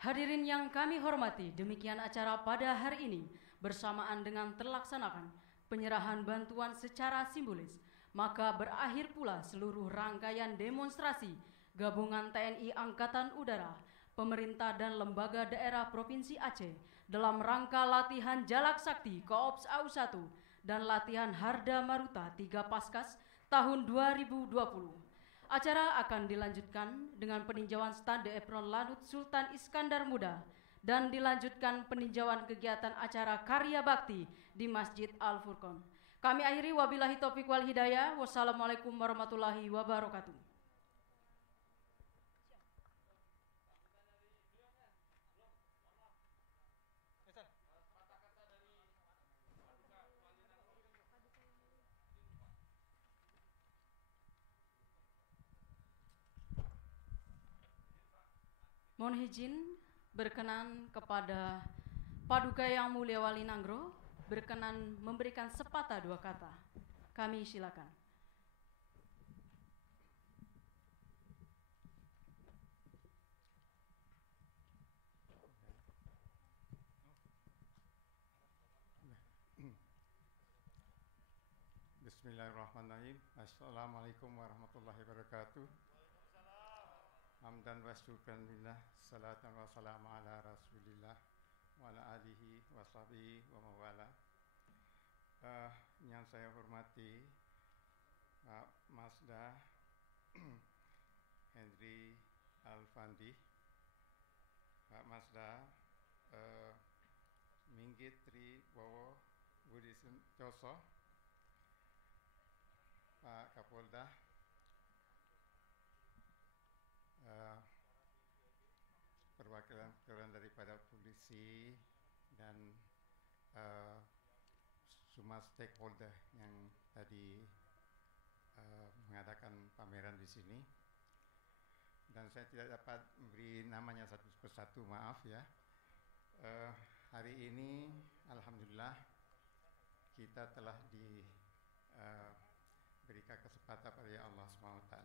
Hadirin yang kami hormati, demikian acara pada hari ini bersamaan dengan terlaksanakan penyerahan bantuan secara simbolis, maka berakhir pula seluruh rangkaian demonstrasi gabungan TNI Angkatan Udara, pemerintah dan lembaga daerah Provinsi Aceh dalam rangka latihan Jalak Sakti Koops AU1 dan latihan Harda Maruta 3 Paskas tahun 2020. Acara akan dilanjutkan dengan peninjauan stande Epron Lanut Sultan Iskandar Muda dan dilanjutkan peninjauan kegiatan acara Karya Bakti di Masjid Al-Furqon. Kami akhiri wabillahi taufiq wal hidayah. Wassalamualaikum warahmatullahi wabarakatuh. Mohon izin berkenan kepada Paduka Yang Mulia Wali Nanggro berkenan memberikan sepatah dua kata. Kami silakan. Bismillahirrahmanirrahim. Assalamualaikum warahmatullahi wabarakatuh. Hamdan wa syukran lillah, salatan wa salam ala rasulillah wa ala alihi wa sahbihi wa mawala. Yang saya hormati Pak Masda Henry Alfandi, Pak Masda Minggit Tri Bowo Budi Sentoso, Pak Kapolda, perwakilan daripada polisi dan semua stakeholder yang tadi mengadakan pameran di sini. Dan saya tidak dapat memberi namanya satu persatu, maaf ya. Hari ini alhamdulillah kita telah diberikan kesempatan oleh Allah SWT.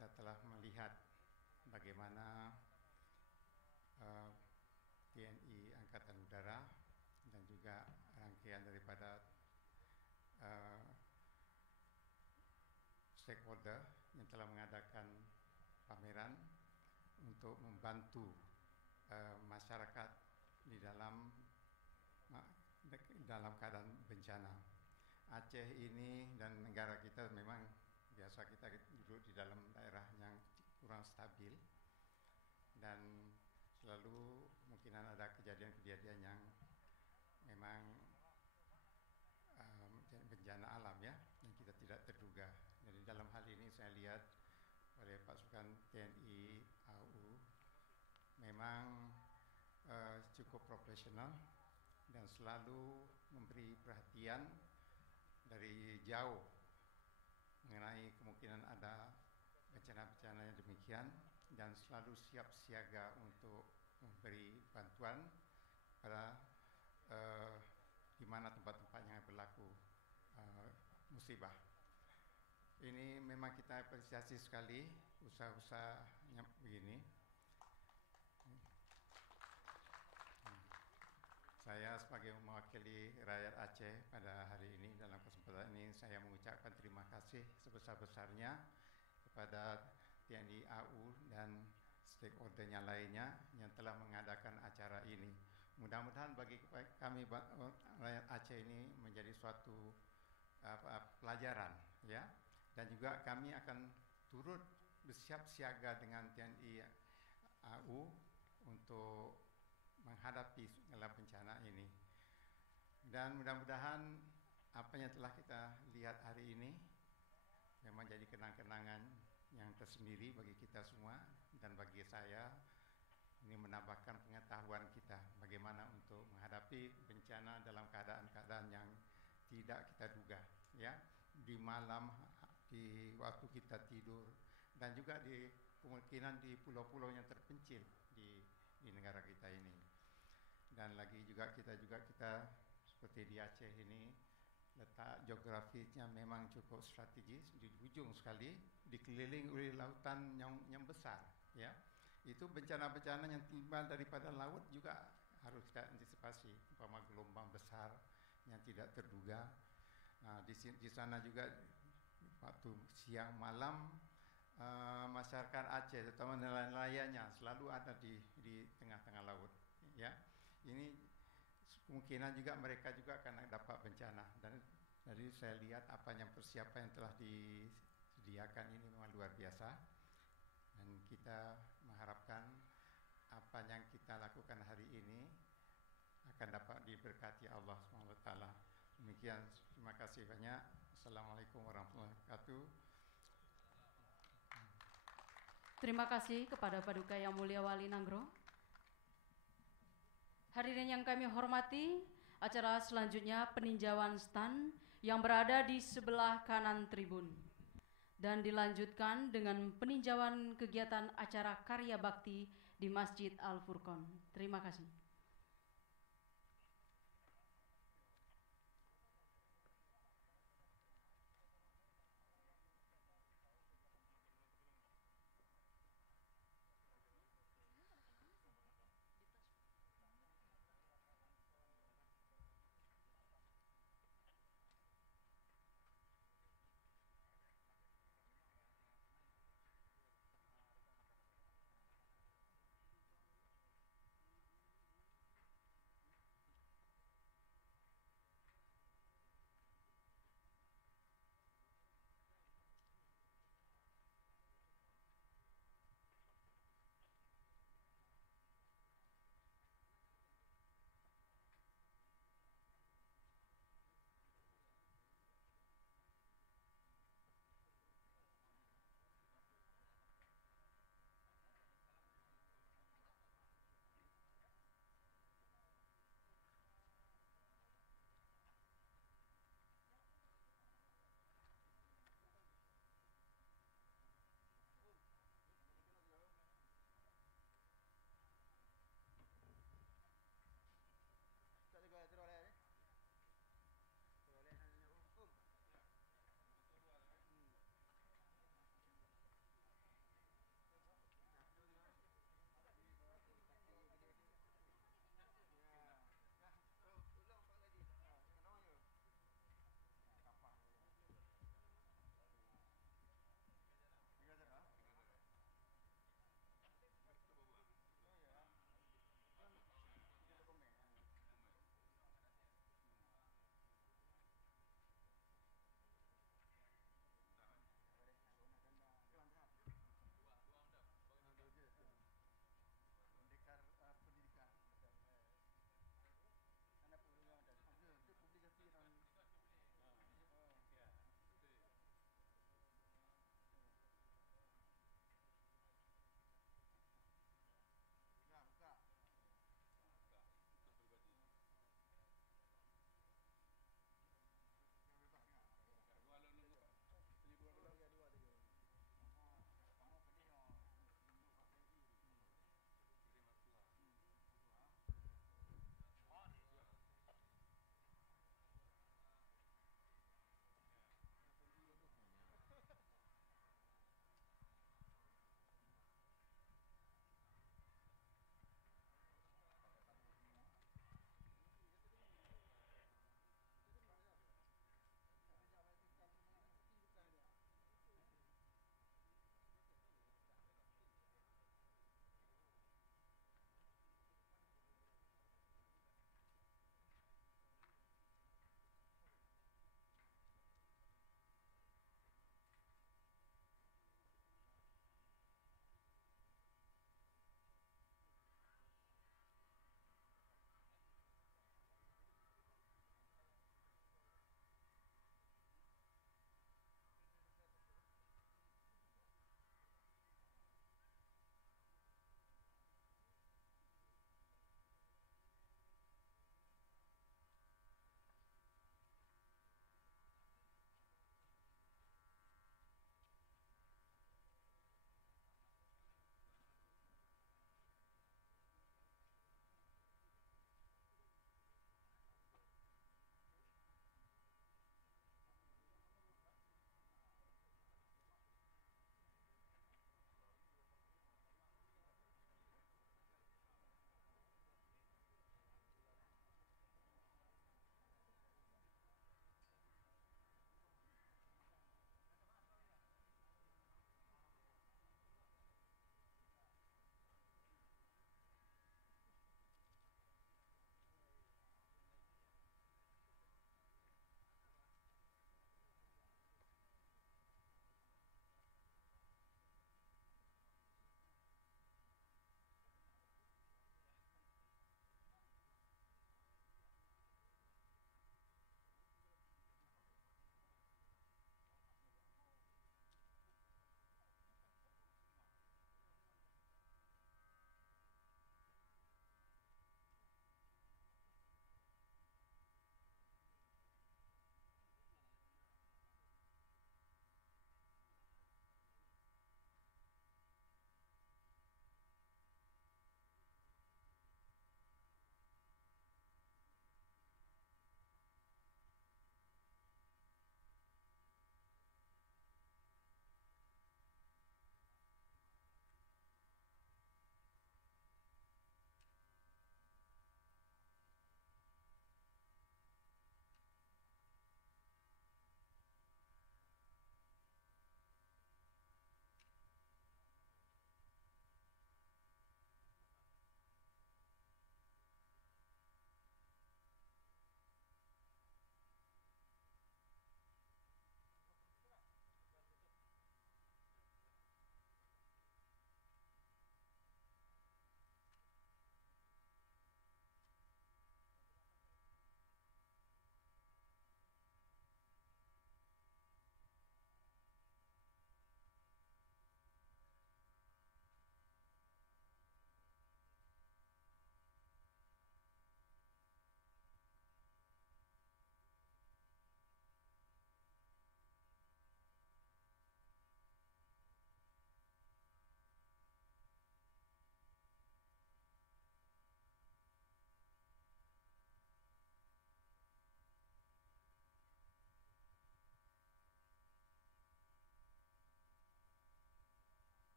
Kita telah melihat bagaimana TNI Angkatan Udara dan juga rangkaian daripada stakeholder yang telah mengadakan pameran untuk membantu masyarakat di dalam keadaan bencana. Aceh ini dan negara kita memang biasa kita duduk di dalam daerah yang kurang stabil dan selalu mungkin ada kejadian-kejadian yang memang bencana alam ya, yang kita tidak terduga. Jadi dalam hal ini saya lihat oleh pasukan TNI AU memang cukup profesional dan selalu memberi perhatian dari jauh mengenai kemungkinan ada bencana-bencana yang demikian dan selalu siap siaga untuk memberi bantuan pada di mana tempat-tempat yang berlaku musibah. Ini memang kita apresiasi sekali usaha-usahanya begini. Saya sebagai mewakili rakyat Aceh pada hari ini, dalam kesempatan ini saya mengucapkan terima kasih sebesar-besarnya kepada TNI AU dan stakeholdernya lainnya yang telah mengadakan acara ini. Mudah-mudahan bagi kami rakyat Aceh ini menjadi suatu pelajaran ya, dan juga kami akan turut bersiap siaga dengan TNI AU untuk menghadapi segala bencana ini. Dan mudah-mudahan apa yang telah kita lihat hari ini memang jadi kenang-kenangan yang tersendiri bagi kita semua, dan bagi saya ini menambahkan pengetahuan kita bagaimana untuk menghadapi bencana dalam keadaan-keadaan yang tidak kita duga, ya, di malam, di waktu kita tidur, dan juga di kemungkinan di pulau-pulau yang terpencil di negara kita ini. Dan lagi juga kita seperti di Aceh ini, letak geografisnya memang cukup strategis, di ujung sekali, dikelilingi oleh lautan yang besar, ya. Itu bencana-bencana yang timbul daripada laut juga harus kita antisipasi, umpama gelombang besar yang tidak terduga. Nah, di sana juga waktu siang malam masyarakat Aceh terutama nelayan-nelayannya selalu ada di tengah-tengah laut, ya. Ini kemungkinan juga mereka juga akan dapat bencana, dan dari saya lihat apa yang persiapan yang telah disediakan ini memang luar biasa, dan kita mengharapkan apa yang kita lakukan hari ini akan dapat diberkati Allah SWT. Demikian, terima kasih banyak. Assalamualaikum warahmatullahi wabarakatuh. Terima kasih kepada Paduka Yang Mulia Wali Nanggro. Hadirin yang kami hormati, acara selanjutnya peninjauan stand yang berada di sebelah kanan tribun, dan dilanjutkan dengan peninjauan kegiatan acara karya bakti di Masjid Al Furqon. Terima kasih.